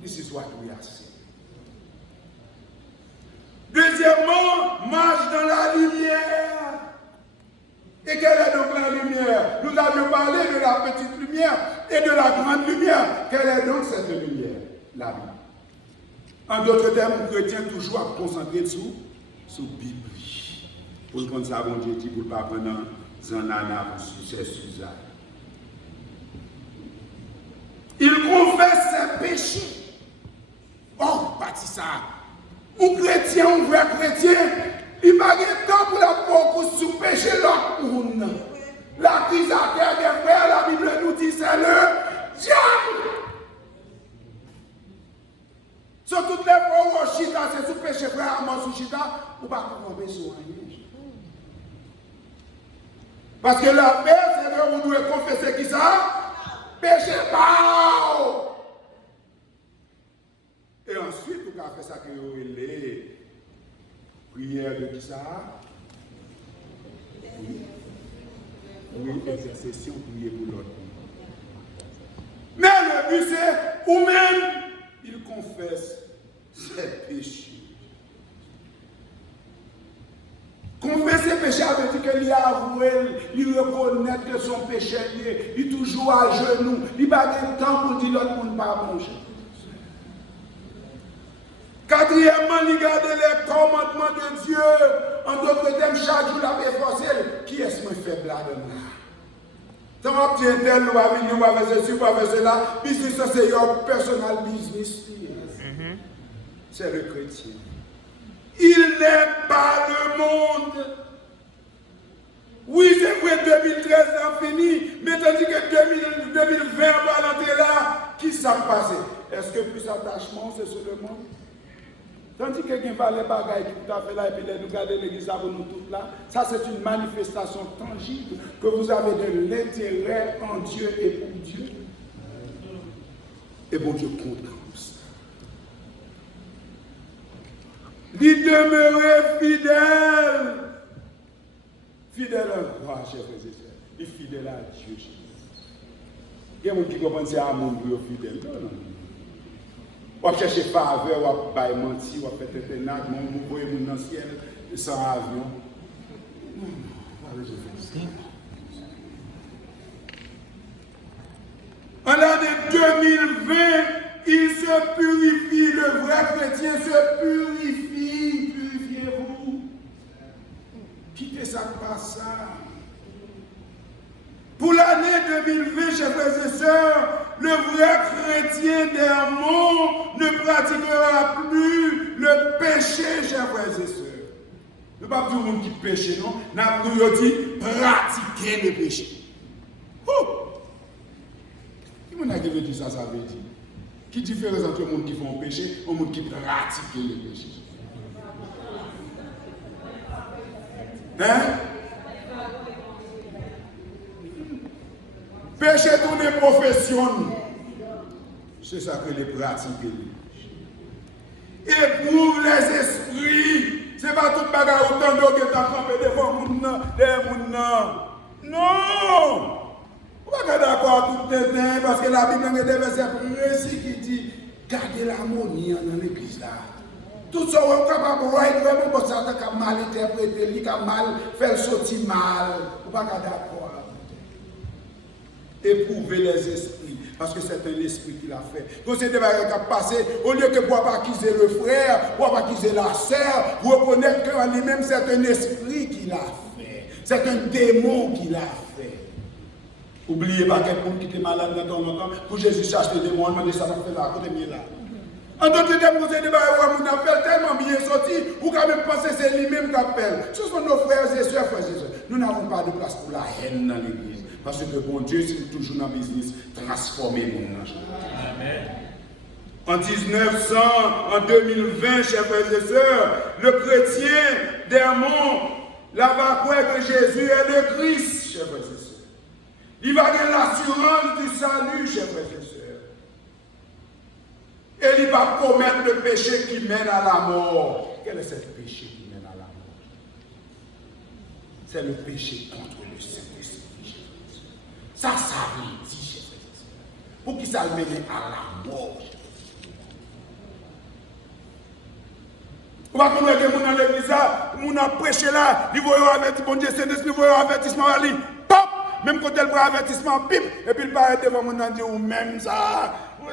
This is what we are saying. Deuxièmement, marche dans la lumière. Et quelle est donc la lumière? Nous avions parlé de la petite lumière et de la grande lumière. Quelle est donc cette lumière? La Bible. En d'autres termes, nous chrétiens toujours à concentrer sur Bible. Pour le compte ça, bon Dieu dit pour ne pas prendre un âne sur ses sujets. Il confesse ses péchés. Oh, bâti ça. Un chrétien, un vrai chrétien, il n'y a pas de temps pour la focus sur péché l'autre monde. L'accusateur des frères, la Bible nous dit, c'est le diable. Sur toutes les fois où on chita, c'est sous péché frère, à sous chita, ou pas tomber sur rien. Parce que la paix, c'est là où nous devons confesser qui ça? Péché pas. Et ensuite, on a fait ça que les prières de qui ça? Oui, intercession, prier pour l'autre. Mais le but c'est, ou même, il confesse ses péchés. Confesser péché veut dire qu'il a avoué, il reconnaît que son péché, il est toujours à genoux, il n'a pas de temps pour dire l'autre monde pas manger. Quatrièmement, il garde les commandements de Dieu. En d'autres termes, chaque jour, la efforcé. Qui est-ce qui est faible là-dedans? Tant que tu es tel, ou venir, ou faire ceci, ou faire cela, business, c'est your personal business. C'est le chrétien. Il n'est pas le monde. Oui, c'est vrai, 2013 a fini, mais tandis que 2020 va l'entrer là, qui s'est passé? Est-ce que plus attachement, c'est sur le monde? Tandis que quelqu'un va les bagailles qui tout à fait là, et puis nous garder l'église pour nous toutes là, ça c'est une manifestation tangible que vous avez de l'intérêt en Dieu et pour Dieu. Et bon Dieu compte comme ça. D'y demeurer fidèle. Fidèle à quoi, chers frères et sœurs? Et fidèle à Dieu, chers frères. Il y a des gens qui comprennent que c'est un monde pour fidèle. Non, non. On va chercher faveur, on va mentir, on va faire internat, on va aller dans le ciel sans avion. En l'année 2020, il se purifie, le vrai chrétien se purifie. Purifiez-vous. Quittez ça, pas ça. Pour l'année 2020, chers frères et sœurs, le vrai chrétien d'Hermon ne pratiquera plus le péché, chers frères et sœurs. Ne pas tout le monde qui pêche, non? N'a plus dit pratiquer le péché. Oh! Qui m'a dit que ça veut dire? Qui différence entre les gens qui font le péché et les gens qui pratiquent le péché? Hein? Péché toutes les professions. C'est ça que les pratiques. Éprouve les esprits. Ce n'est pas tout le bagage autant de que tu as campé devant les gens. Non! On ne va pas d'accord tout le temps parce que la Bible a des versets précis qui dit gardez l'harmonie dans l'église là. Tout ça, on est capable de voir vraiment parce que ça a mal interprété, il a mal fait sortir mal. On ne va pas d'accord. Éprouver les esprits, parce que c'est un esprit qui l'a fait. Donc c'est des bagages qui a passé, au lieu que pour pas accuser le frère, pour pas accuser la sœur, vous reconnaître qu'en lui-même c'est un esprit qui l'a fait. C'est un démon qui l'a fait. Oubliez pas quelqu'un qui était malade dans ton temps, pour Jésus cherche le démon, il m'a dit ça va faire là, côté mieux là. En d'autres termes, vous avez des bagages où on appelle tellement bien sorti, ou quand même penser c'est lui-même qui appelle. Ce sont nos frères et sœurs, Nous n'avons pas de place pour la haine dans l'église. Parce que bon Dieu, c'est toujours dans le business, transformer mon âge. En 1900, en 2020, chers frères et sœurs, le chrétien d'Hermon, là va croire que Jésus est le Christ, chers frères et sœurs. Il va gagner l'assurance du salut, chers frères et sœurs. Et il va commettre le péché qui mène à la mort. Quel est ce péché qui mène à la mort? C'est le péché contre le Saint-Esprit. Ça veut dire, pour qui ça mène à la mort. On va connaître que mon dans l'église, mon a prêché là, il voit un avertissement, bon Dieu, Saint-Esprit, il voit un avertissement, pop, même quand elle voit un avertissement, pip, et puis il paraît devant mon dit, ou même ça, vous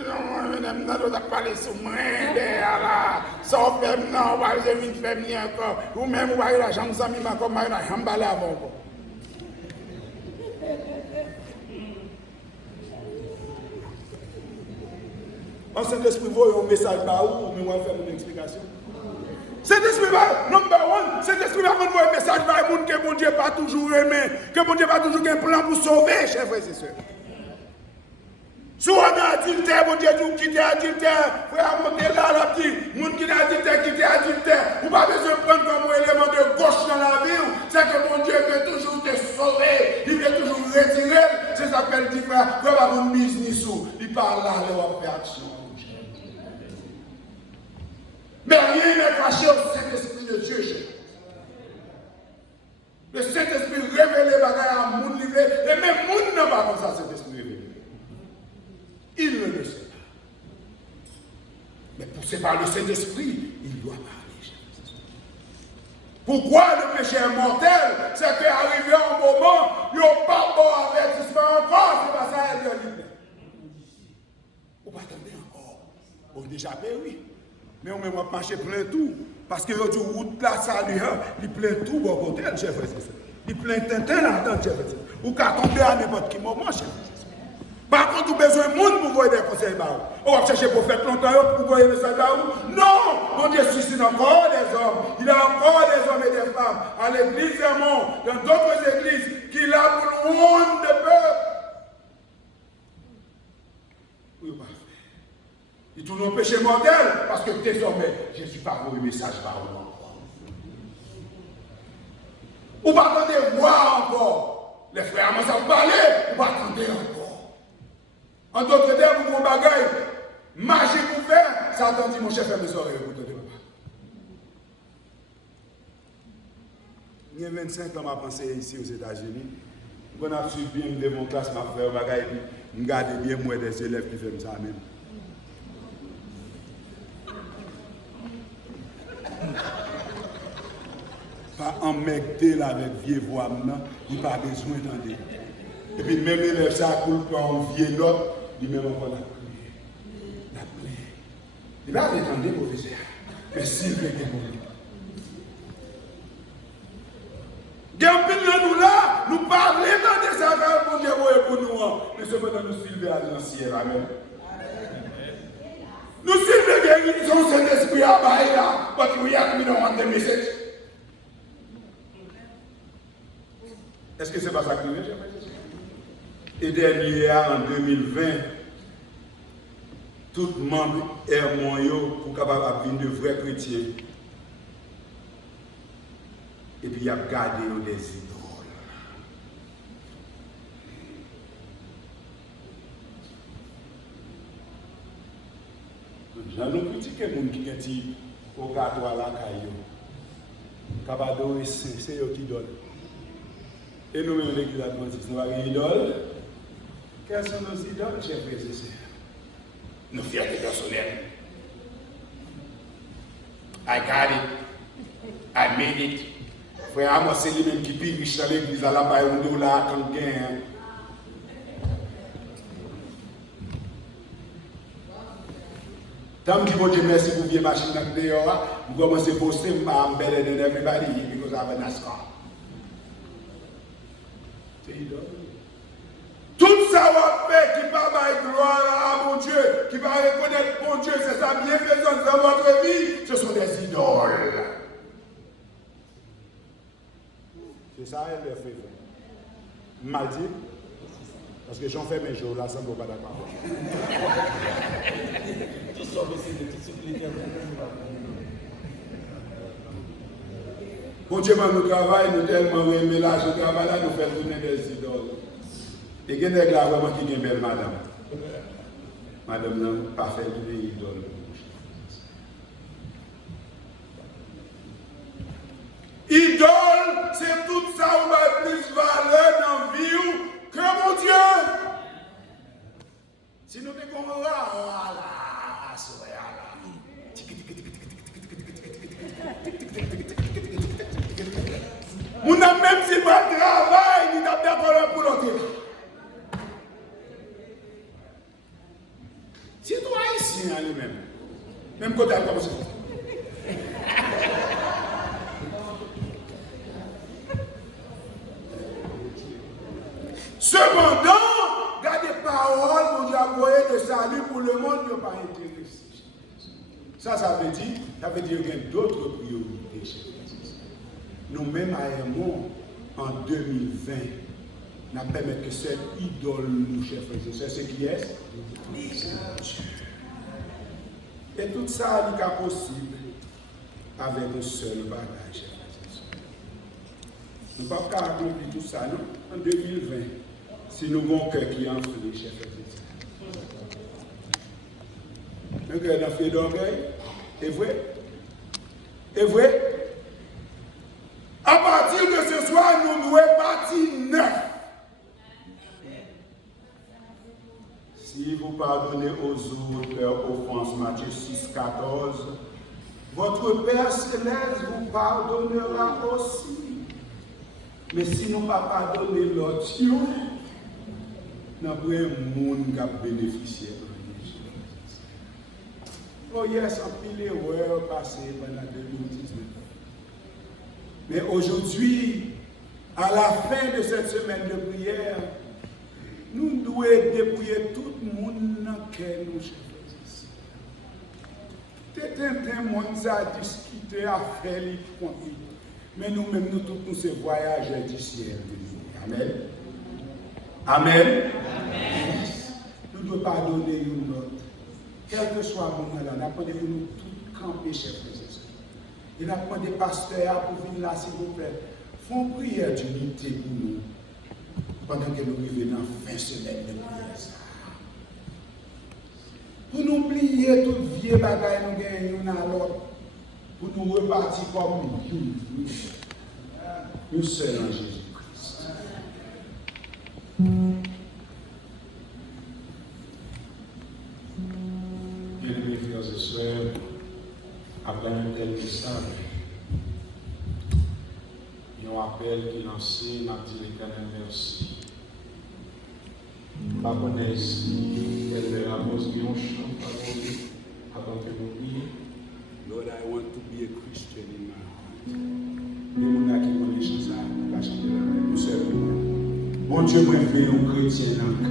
n'avez pas parlé sur moi, là, sans faire, non, on va faire mieux encore, ou même, on va aller à la jambe, ça m'a comme ma jambe là avant. En Saint-Esprit, vous voyez un message par où, mais on va faire une explication. Saint-Esprit, number one, Saint-Esprit va envoyer un message par le monde que mon Dieu n'a pas toujours aimé, que mon Dieu n'a pas toujours un plan pour sauver, chers frères et sœurs. Si on a adultère, mon Dieu dit quitter adultère, frère, monter là, la petite, monde qui a adultère, quitter adultère, vous n'avez pas besoin de prendre comme un élément de gauche dans la vie, c'est que mon Dieu veut toujours te sauver, il veut toujours retirer, c'est ça qu'elle dit, frère, vous avez un business où, il parle là, il va faire action. Mais rien n'est caché au Saint-Esprit de Dieu, cher. Le Saint-Esprit révélé à mon niveau, et même mon n'a pas comme ça, Saint-Esprit révélé. Il ne le sait pas. Mais pour séparer le Saint-Esprit, il doit parler, cher. Pourquoi le péché est mortel? C'est qu'arrivé un moment, il n'y a pas bon avertissement encore, c'est pas ça, elle est libre. Vous ne pas attendre encore. On déjà péri. Mais on va marcher plein tout. Parce que l'autre route là, ça il plein tout bon côté, chef. Il plein tintin là-dedans, chef. Ou qu'à tomber à n'importe quel moment, chef. Par contre, vous avez besoin de monde pour voir des conseils. On va chercher pour faire longtemps pour voir les messages là. Non! Mon Dieu suscite encore des hommes. Il y a encore des hommes et des femmes à l'église Hermon, dans d'autres églises, qui là pour le monde de peuple. Oui, parfait. Il tourne au péché mortel parce que désormais, je ne suis pas pour le message par encore. Ou pas attendre voir encore. Les frères m'ont parlé, ou pas attendre encore. En d'autres termes, pour mon bagage, magique pour faire, ça attendit mon chef à mes oreilles pour te dire. Il y a 25 ans, je pensé ici aux États-Unis. Je a suivi bien de mon classe, ma frère, bagage, je garde bien moi des élèves qui font ça même. Pas emmecter là avec vieux voix, il n'a pas besoin d'entendre. Et puis même l'élève, ça coule pas en vieux note. Il même encore la prière. La prière. Il va attendre, professeur. Mais s'il veut que vous. Nous là, nous parlons dans des affaires pour Dieu pour nous. Mais cependant, nous suivons à l'ancien. Amen. Nous suivons qu'ils ont cet esprit à bailler là. But we don't want the message. Est-ce que c'est pas ça que nous voulons? Et dernier, en 2020, tout membre Hermon pour capable de devenir de vrais chrétiens. Et puis il a gardé des idoles. J'en ai critiqué les gens qui ont dit au gâteau à la caillou. Capable de c'est eux qui donnent. Et nous-mêmes, l'église adventiste, nous avons une idole. Quelles sont nos idoles, chers frères et sœurs? Nos fiertés personnelles. I got it. I made it. Frère Amos, c'est lui-même qui pille riche dans l'église, à la paille, $1 quand il gagne. Tant que vous dites merci pour vieille machine dans le dehors, vous commencez à poster, I'm better than everybody because I have a NASCAR. C'est idole. Tout ça va faire qui va faire gloire à mon Dieu, qui va reconnaître mon Dieu, c'est sa bienfaisance dans votre vie, ce sont des idoles. C'est ça, elle le fait. Mal dit, parce que j'en fais mes jours, là, ça ne vaut pas d'accord. Tout ça aussi, de tout ce qui est bon Dieu, nous travaillons, nous tellement aimés là, je travaille là, nous faisons tourner des idoles. Et il y a des gars vraiment qui ont belle madame. Madame n'a pas fait tourner idole. Idole, c'est tout ça où a plus valeur dans la vie que mon Dieu. Si nous découvrons là, mon âme, même si pas travail, il n'a pas de pour l'autre. C'est toi ici, lui-même. Même quand tu as commencé. Cependant, gardez paroles, mon Dieu a envoyé de salut pour le monde, il n'y a pas intéressé. Ça veut dire qu'il y a d'autres priorités. Nous-mêmes à Hermon, en 2020, nous permis que cette idole nous, chers frères et sœurs, c'est qui est? Et tout ça n'est possible avec un seul bagage, chers frères et sœurs. Nous ne pouvons pas accomplir tout ça, non? En 2020, si nous avons un cœur qui est enflé, chers frères et sœurs. Un cœur d'enflé d'orgueil, est vrai? Est vrai? À partir de ce soir, nous devons partir neuf. Si vous pardonnez aux autres leurs offenses, Matthieu 6, 14, votre Père céleste vous pardonnera aussi. Mais si nous ne pardonnons pas l'autre, nous avons un monde qui a bénéficié. Oh yes, en pile erreur passée pendant 2019. Mais aujourd'hui, à la fin de cette semaine de prière, nous devons dépouiller tout le monde dans lequel nous cherchons. Tout le monde a discuté, a fait les points. Mais nous-mêmes, nous tous, nous sommes voyageurs du ciel. Amen. Amen. Amen. Nous ne devons pas donner une note. Quel que soit le moment là, nous avons demandé pour nous tous camper, chers frères et sœurs. Et nous avons demandé pasteurs pour venir là, s'il vous plaît. Font prière d'unité pour nous. Pendant que nous vivons dans la fin de semaine de prière. Pour nous oublier toute vieille bagaille nous gagnons dans l'autre. Pour nous repartir comme nous seuls en Jésus-Christ. Bien-aimés frères et sœurs, après un tel message, il y a un appel qui est lancé, m'a dit l'Éternel merci. Pas connaître ici, elle a posé un chant avant que nous prions. Lord, I want to be a Christian in my heart. Il y a qui connaît ça, la chanter là, nous sommes. Bon Dieu, moi, je veux un chrétien dans le cœur.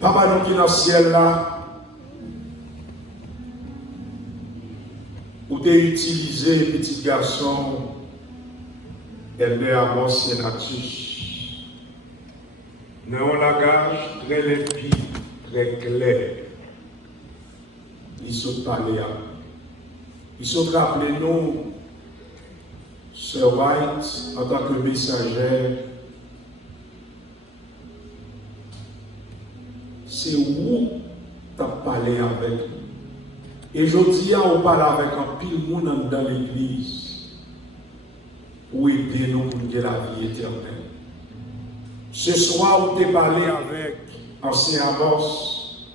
Papa, nous qui dans le ciel là, où tu as utilisé petit garçon, elle est à mon sénatus. Nous avons un langage très limpide, très clair. Ils sont parlés. Ils sont rappelés nous, Sir White, en tant que messager. C'est où tu as parlé avec nous. Et je dis, on parle avec un pile monde dans l'église pour aider nous pour gagner la vie éternelle. Ce soir, où tu as parlé avec ancien Amos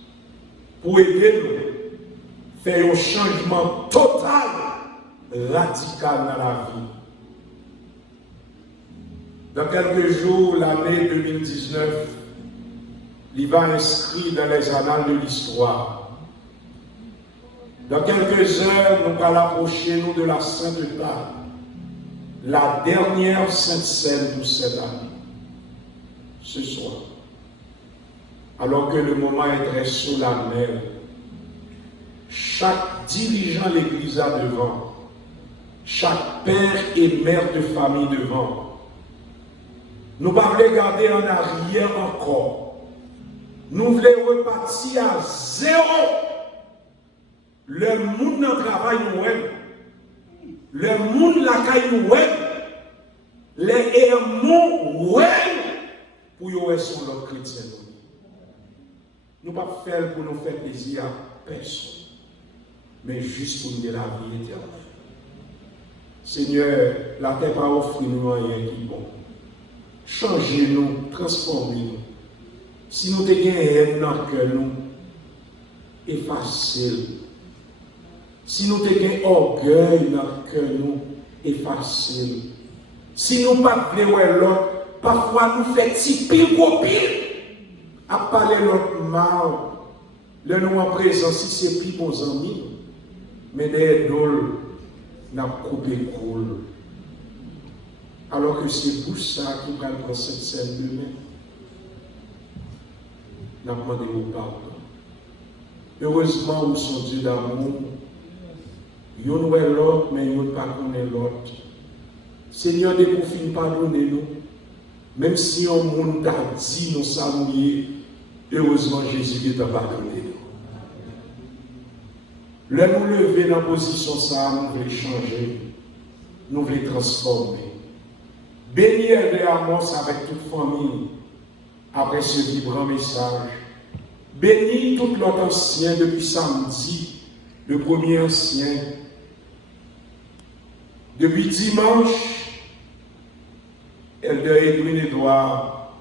pour aider nous faire un changement total, radical dans la vie. Dans quelques jours, l'année 2019, il va inscrit dans les annales de l'histoire. Dans quelques heures, nous allons approcher nous de la Sainte Table, la dernière Sainte Seine pour cette année. Ce soir, alors que le moment est très solennel, chaque dirigeant de l'Église a devant, chaque père et mère de famille devant. Nous ne pouvons pas regarder en arrière encore. Nous voulons repartir à zéro. Le monde dans le travail nous aime. Le monde la caille nous aime. Les errements nous aiment. Pour y avoir son autre chrétien. Nous ne pouvons pas faire pour nous faire plaisir à personne. Mais juste pour nous de la vie éternelle. Seigneur, la terre pas offrir nous rien qui est bon. Changez-nous, transformez-nous. Si nous avons une haine dans le cœur, nous, effacez-le. Si nous avons un orgueil dans le cœur, nous, effacez-le. Si nous ne pouvons pas l'autre, parfois nous faisons si pile gros pile. À parler l'autre mal, le nous en présence, si c'est plus bons amis, mais des dôles n'a coupé cool. Alors que c'est pour ça qu'on va prendre cette scène demain. N'a demandé au pardon. Heureusement, nous sommes Dieu d'amour. Yon ouais l'autre, mais yon pas connaît l'autre. Seigneur, des pour fin pardonner nous. Même si on monde t'a dit nous s'amouiller, heureusement Jésus qui t'a pardonné nous. Là nous lever dans la position ça, nous voulons changer, nous voulons transformer. Bénis Elder Amos avec toute famille après ce vibrant message. Bénis tout l'autre ancien depuis samedi, le premier ancien. Depuis dimanche, Elder Edwin Edouard.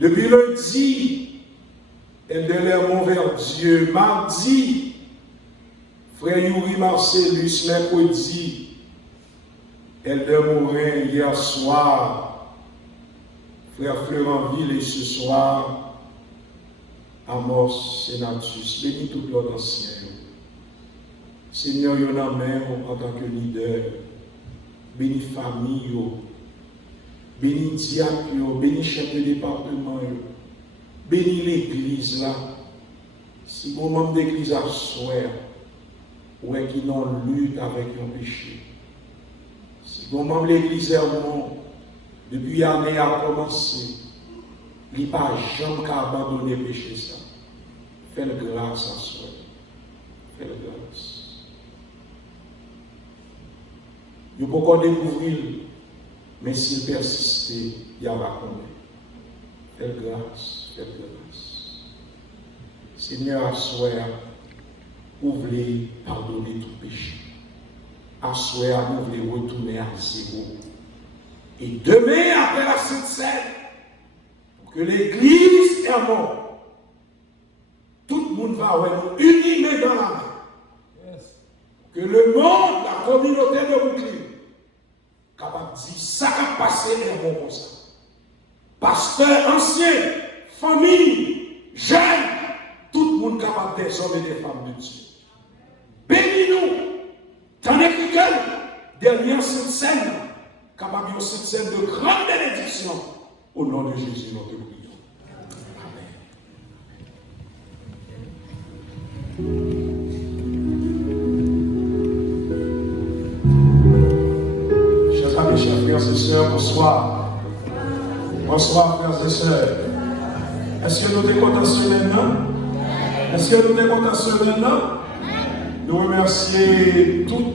Depuis lundi, Elder Lermont Verdieu. Mardi, Frère Yuri Marcellus. Mercredi, Elder Morin. Hier soir, Frère Fleuranville. Et ce soir, Amos Senatus. Bénis tout l'autre ancien. Seigneur, yon amène en tant que leader. Bénis famille, bénis diacre, bénis chef de département, bénis l'église là. Si bon membre d'église a souhait, ouais qui n'ont lutte avec un péché. Si bon membre de l'église depuis l'année a commencé, il n'a pas jamais abandonné le péché ça. Fais-le grâce à soi. Fais-le grâce. Il peut encore découvrir, mais s'il persiste, il y aura combien. Fais grâce, fais grâce. Seigneur, à soi, ouvre pardonner tout péché. À soi, ouvre retourner à zéro. Et demain, après la Sainte Seine, pour que l'Église est morte, tout le monde va nous unir dans la main. Que le monde, la communauté de Brooklyn, capable de dire ça qui a passé est bon comme ça. Pasteur ancien, famille, jeunes, tout le monde capable des hommes et des femmes de Dieu. Bénis-nous, t'en es quelqu'un, dernière Sainte Seine, capable de cette scène de grande bénédiction. Au nom de Jésus, notre prière. Chers frères et sœurs, bonsoir. Bonsoir, frères et sœurs. Est-ce que nous sommes contents sur maintenant? Est-ce que nous sommes contents sur maintenant? Nous remercions tous les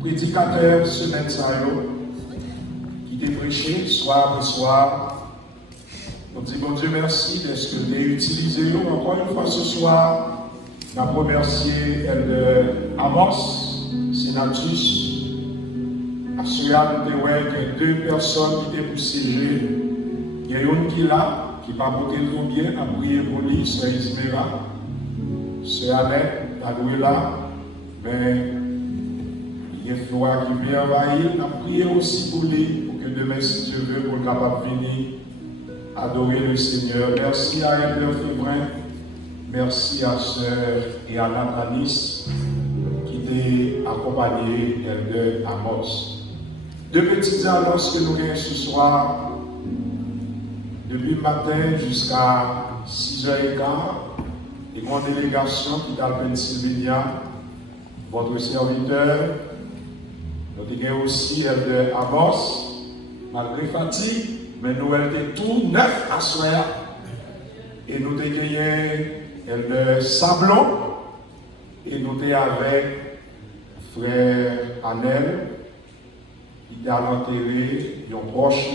prédicateurs semaine qui ont prêché soir après soir. Nous disons bon Dieu merci de ce que vous avez utilisé encore une fois ce soir. Nous remercions Amos, Senatus. Assuré, nous avons deux personnes qui étaient pour siéger. Il y a une qui est là, qui va porter le bien, à prier pour lui, c'est Ismera. C'est Annette, elle est là. Mais il y a une foi qui vient envahir. On a prié aussi pour lui, pour que demain, si Dieu veut, pour capable de venir adorer le Seigneur. Merci à Elder Fébrin. Merci à Sœur et à Nathalie qui t'ont accompagné d'Elder Amos. Deux petites annonces que nous avons ce soir. Depuis le matin jusqu'à 6h15, et mon délégation qui est à Pennsylvania, votre serviteur, nous avons aussi Elder Amos, malgré fatigue, mais nous avons tout neuf à soir. Et nous avons Elder Sablon, et nous avons avec frère Anel, qui a enterré un proche.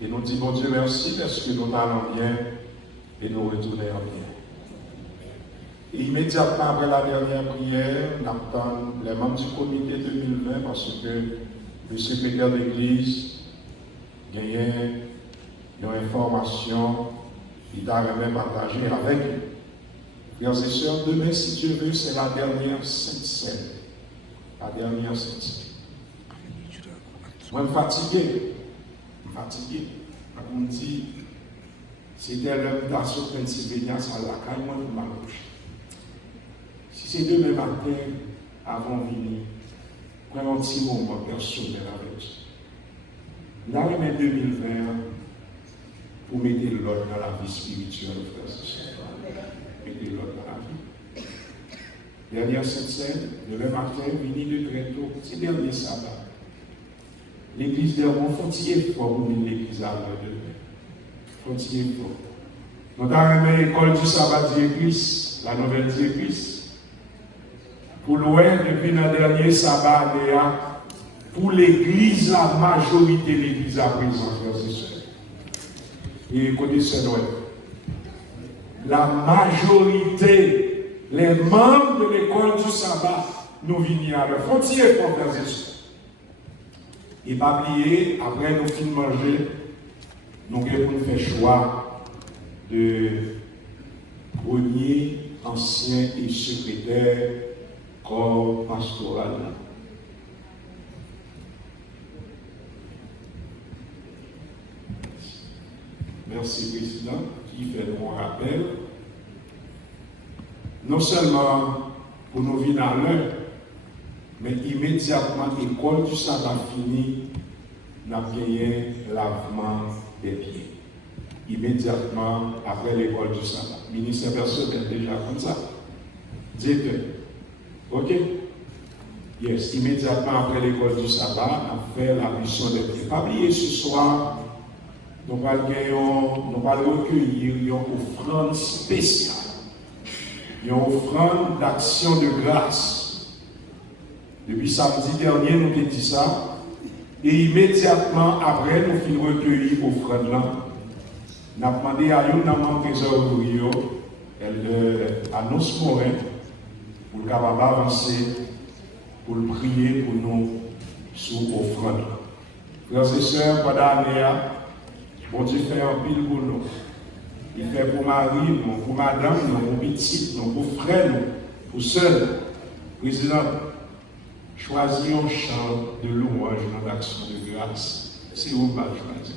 Et nous disons bon Dieu merci parce que nous allons bien et nous retournons bien. Et immédiatement après la dernière prière, nous attendons les membres du comité 2020 parce que le secrétaire d'église a gagné une information qu'il a même partagée avec nous. Frères et sœurs, demain, si Dieu veut, c'est la dernière Sainte Seine. La dernière Sainte Seine. Moi, je suis fatigué. On me dit, c'était l'invitation Pennsylvania, ça la caille, moi, je m'accroche. Si c'est demain matin, avant de venir, prenons un petit moment personnel avec Dieu. L'année 2020, pour mettre l'ordre dans la vie spirituelle, frères et sœurs. Mettez l'ordre dans la vie. Dernière Sainte-Seine, demain matin, venez de très tôt, c'est dernier sabbat. L'église de Rome, faut-il effort pour venir l'église à l'heure de demain. Faut-il effort. Nous avons l'école du sabbat de l'église, la nouvelle de l'église. Pour loin, depuis le dernier sabbat, pour l'église, la majorité de l'église à présent, frères et sœurs. Et écoutez ce Noël. La majorité, les membres de l'école du sabbat, nous venons à leur frontière, frères et sœurs. Et pas oublier, après nous finissons de manger, nous avons fait choix de premier ancien et secrétaire corps pastoral. Merci, Président, qui fait mon rappel. Non seulement pour nous venir à l'heure, mais immédiatement, l'école du sabbat finie, nous avons gagné lavement des pieds. Immédiatement après l'école du sabbat. Le ministère personnel est déjà comme ça. Dites, ok? Yes, immédiatement après l'école du sabbat, on a fait la mission des pieds. Pas oublier ce soir, nous allons recueillir une offrande spéciale. Une offrande d'action de grâce. Depuis samedi dernier, nous avons dit ça. Et immédiatement après, nous finissons recueillir l'offrande là. Nous avons demandé à une maman trésorier, annonce Morin, pour le capable avancer, pour le prier pour nous sous l'offrande. Frères et sœurs, pendant l'année, bon Dieu fait un pile pour nous. Il fait pour Marie, pour madame, pour petite, pour frère, pour sœur. Président, choisis un chant de louange dans l'action de grâce. C'est où va choisir.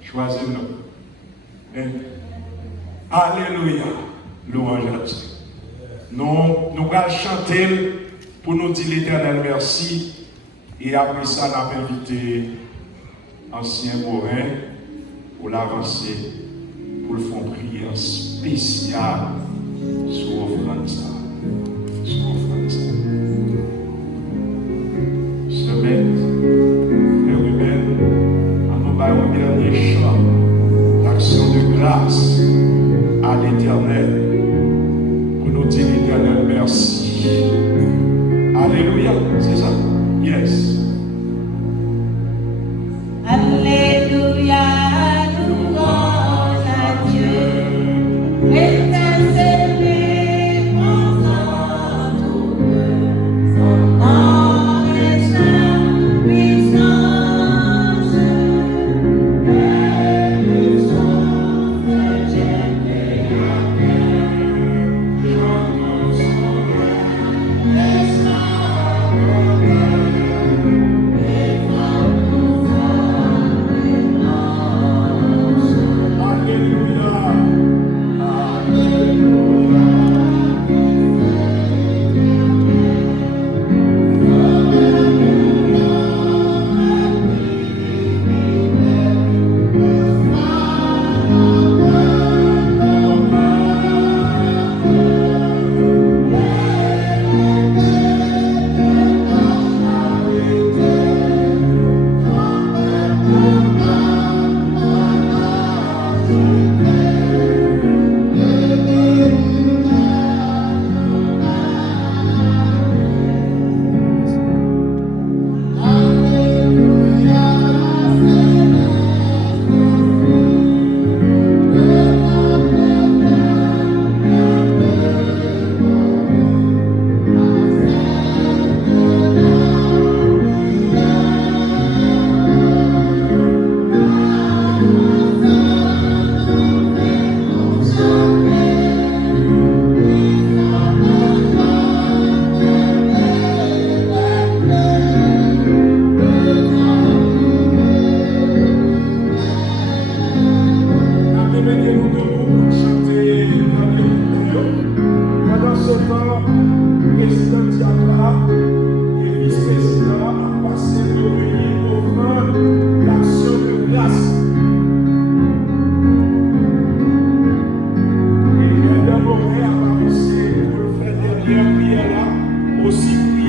Choisis-le. Alléluia. Louange à Dieu. Nous allons chanter pour nous dire l'Éternel merci. Et après ça, nous avons invité Ancien Morin pour l'avancer, pour le faire prière spéciale sur l'offrande. Semaine, frère humaine, à nous bailler un dernier chant d'action de grâce à l'Éternel pour nous dire l'Éternel merci. Alléluia, c'est ça? Yes. Alléluia, louange à Dieu, étincelle pensant tout son nom est sa puissance, et puissance de Dieu à terre, chantons son nom, et sa gloire.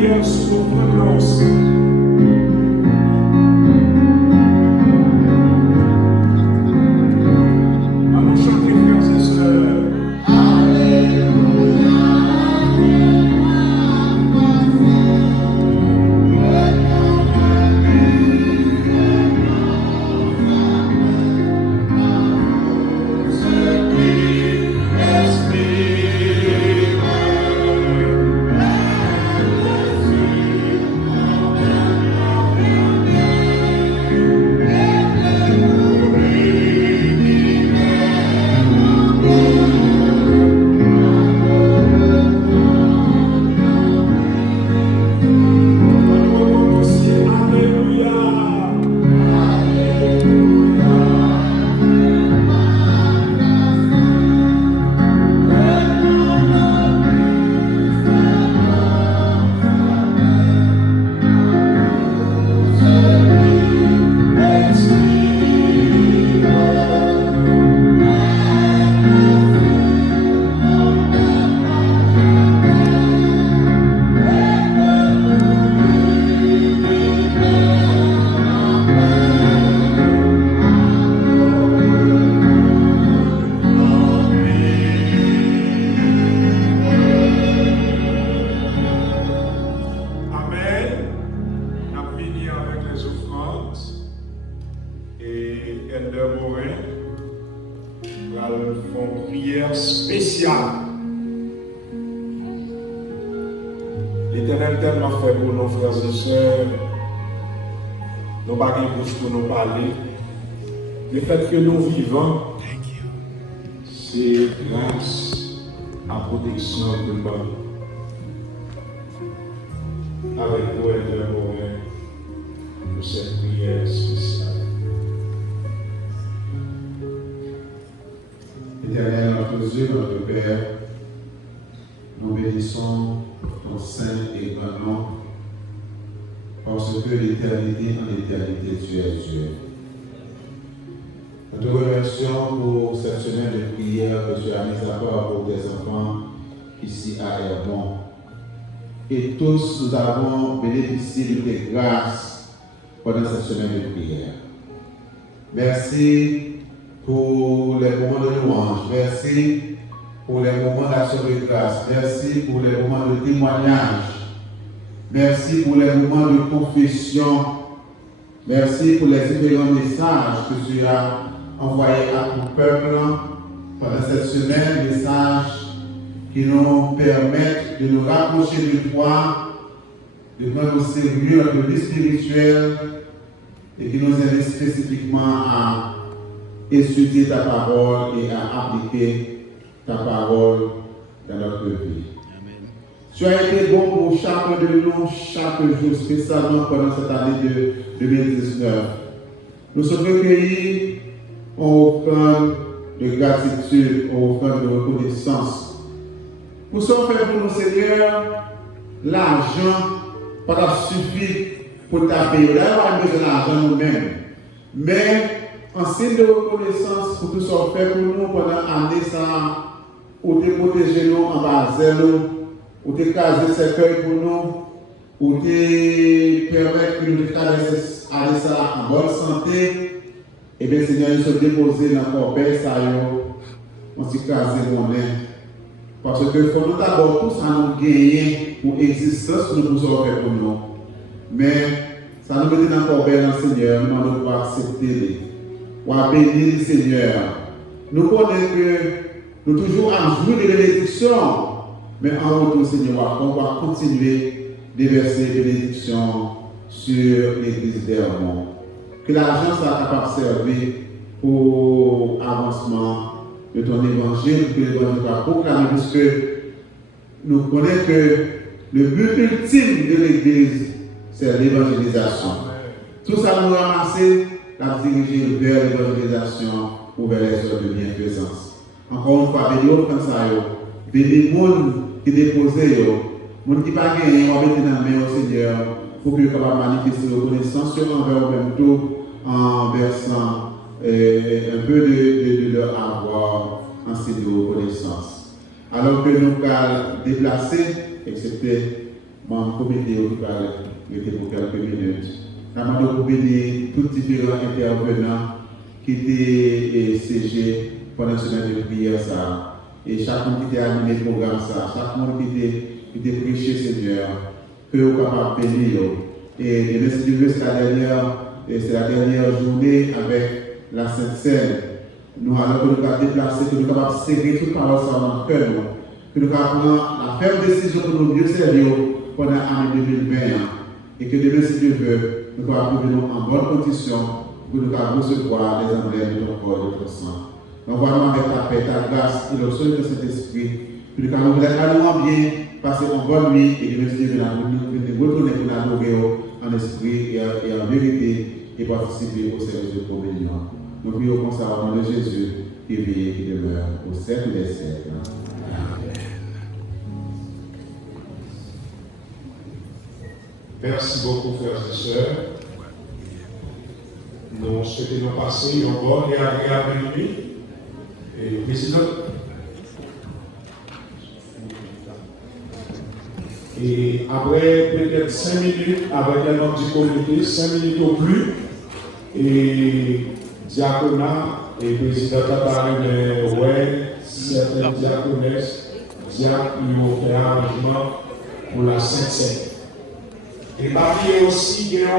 prière sur l'offrande aussi. Allons chanter, frères et sœurs. L'Éternel tellement fait pour nos frères et sœurs, nous n'avons pas de bouche pour nous parler. Le fait que nous vivons, c'est grâce à la protection de nous. Avec vous, Elder Morin, pour cette prière spéciale. Éternel, notre Dieu, notre Père, nous bénissons ton saint et grand nom, parce que l'éternité en éternité, tu es Dieu. Nous te remercions pour cette semaine de prière que tu as mise à part pour tes enfants ici à Hermon. Et tous nous avons bénéficié de tes grâces pendant cette semaine de prière. Merci pour les moments de louange. Merci pour les moments d'action de grâce. Merci pour les moments de témoignage. Merci pour les moments de confession. Merci pour les différents messages que tu as envoyés à ton peuple pendant cette semaine. Messages qui nous permettent de nous rapprocher de toi, de prendre au sérieux notre vie spirituelle et qui nous aident spécifiquement à étudier ta parole et à appliquer ta parole dans notre vie. Amen. Tu as été bon pour chacun de nous, chaque jour, spécialement pendant cette année de 2019. Nous sommes recueillis en offrande de gratitude, en offrande de reconnaissance. Pour ce faire pour nous, Seigneur, l'argent n'a pas suffi pour ta payer. Là, on a besoin de l'argent nous-mêmes. Mais en signe de reconnaissance pour tout ce qu'on fait pour nous pendant l'année, ça, où tu protégé nous en bas où tu casé ces cœurs pour nous, où tu permets que nous traversions ça en bonne santé, et bien Seigneur, nous sommes déposés dans le corps, ça on s'est casé mon aide. Parce que il faut nous d'abord tout ça nous gagner pour l'existence nous pouvons faire pour nous. Mais ça nous met dans le corps, Seigneur, nous devons accepter. Ou à bénir le Seigneur. Nous connaissons que nous toujours en jouer de bénédiction, mais en retour, Seigneur, on va continuer de verser bénédiction sur l'église d'Hermon. Que l'argent soit capable de servir pour l'avancement de ton évangile, que l'évangile soit proclamé, puisque nous connaissons que le but ultime de l'église, c'est l'évangélisation. Tout ça nous ramasser, la diriger vers l'évangélisation ou vers les œuvres de bienfaisance. Encore une fois, bénis comme ça, bénis les gens qui déposent, les gens qui n'ont pas gagné, on va mettre dans la main au Seigneur pour que nous puissions manifester reconnaissance envers même tout en versant un peu de leur avoir en signe de reconnaissance. Alors que nous allons déplacer, excepté membre comité qui va rester pour quelques minutes. Nous avons béni tous différents intervenants qui étaient CG pendant ce semaine de prière. Et chacun qui était animé le programme, chacun qui était prêché Seigneur, que vous êtes capable de bénir. Et merci Dieu, c'est la dernière journée avec la Sainte Seine. Nous allons nous déplacer, que nous sommes capables de serrer toute parole sur notre cœur, que nous allons prendre la ferme décision pour nous mieux servir pendant l'année 2020. Et que demain, si Dieu veut, nous allons revenir en bonne condition pour nous recevoir les emblèmes de notre corps et de notre sang. Nous allons avec ta paix, ta grâce et le seul de cet esprit. Puis nous allons bien passer une bonne nuit et que Dieu nous retourner pour nous adorer en esprit et en vérité et participer au service de communion. Nous prions comme ça au nom de Jésus qui vit et qui demeure au siècle des siècles. Amen. Merci beaucoup, frères et sœurs. Nous souhaitons passer une bonne et agréable nuit. Et le président. Et après peut-être 5 minutes, avec un autre du comité, 5 minutes au plus, et diaconat et président Katarine, ouais, certaines diaconesses, diacres qui ont fait arrangement pour la Sainte-Seine. Et parmi aussi, il y a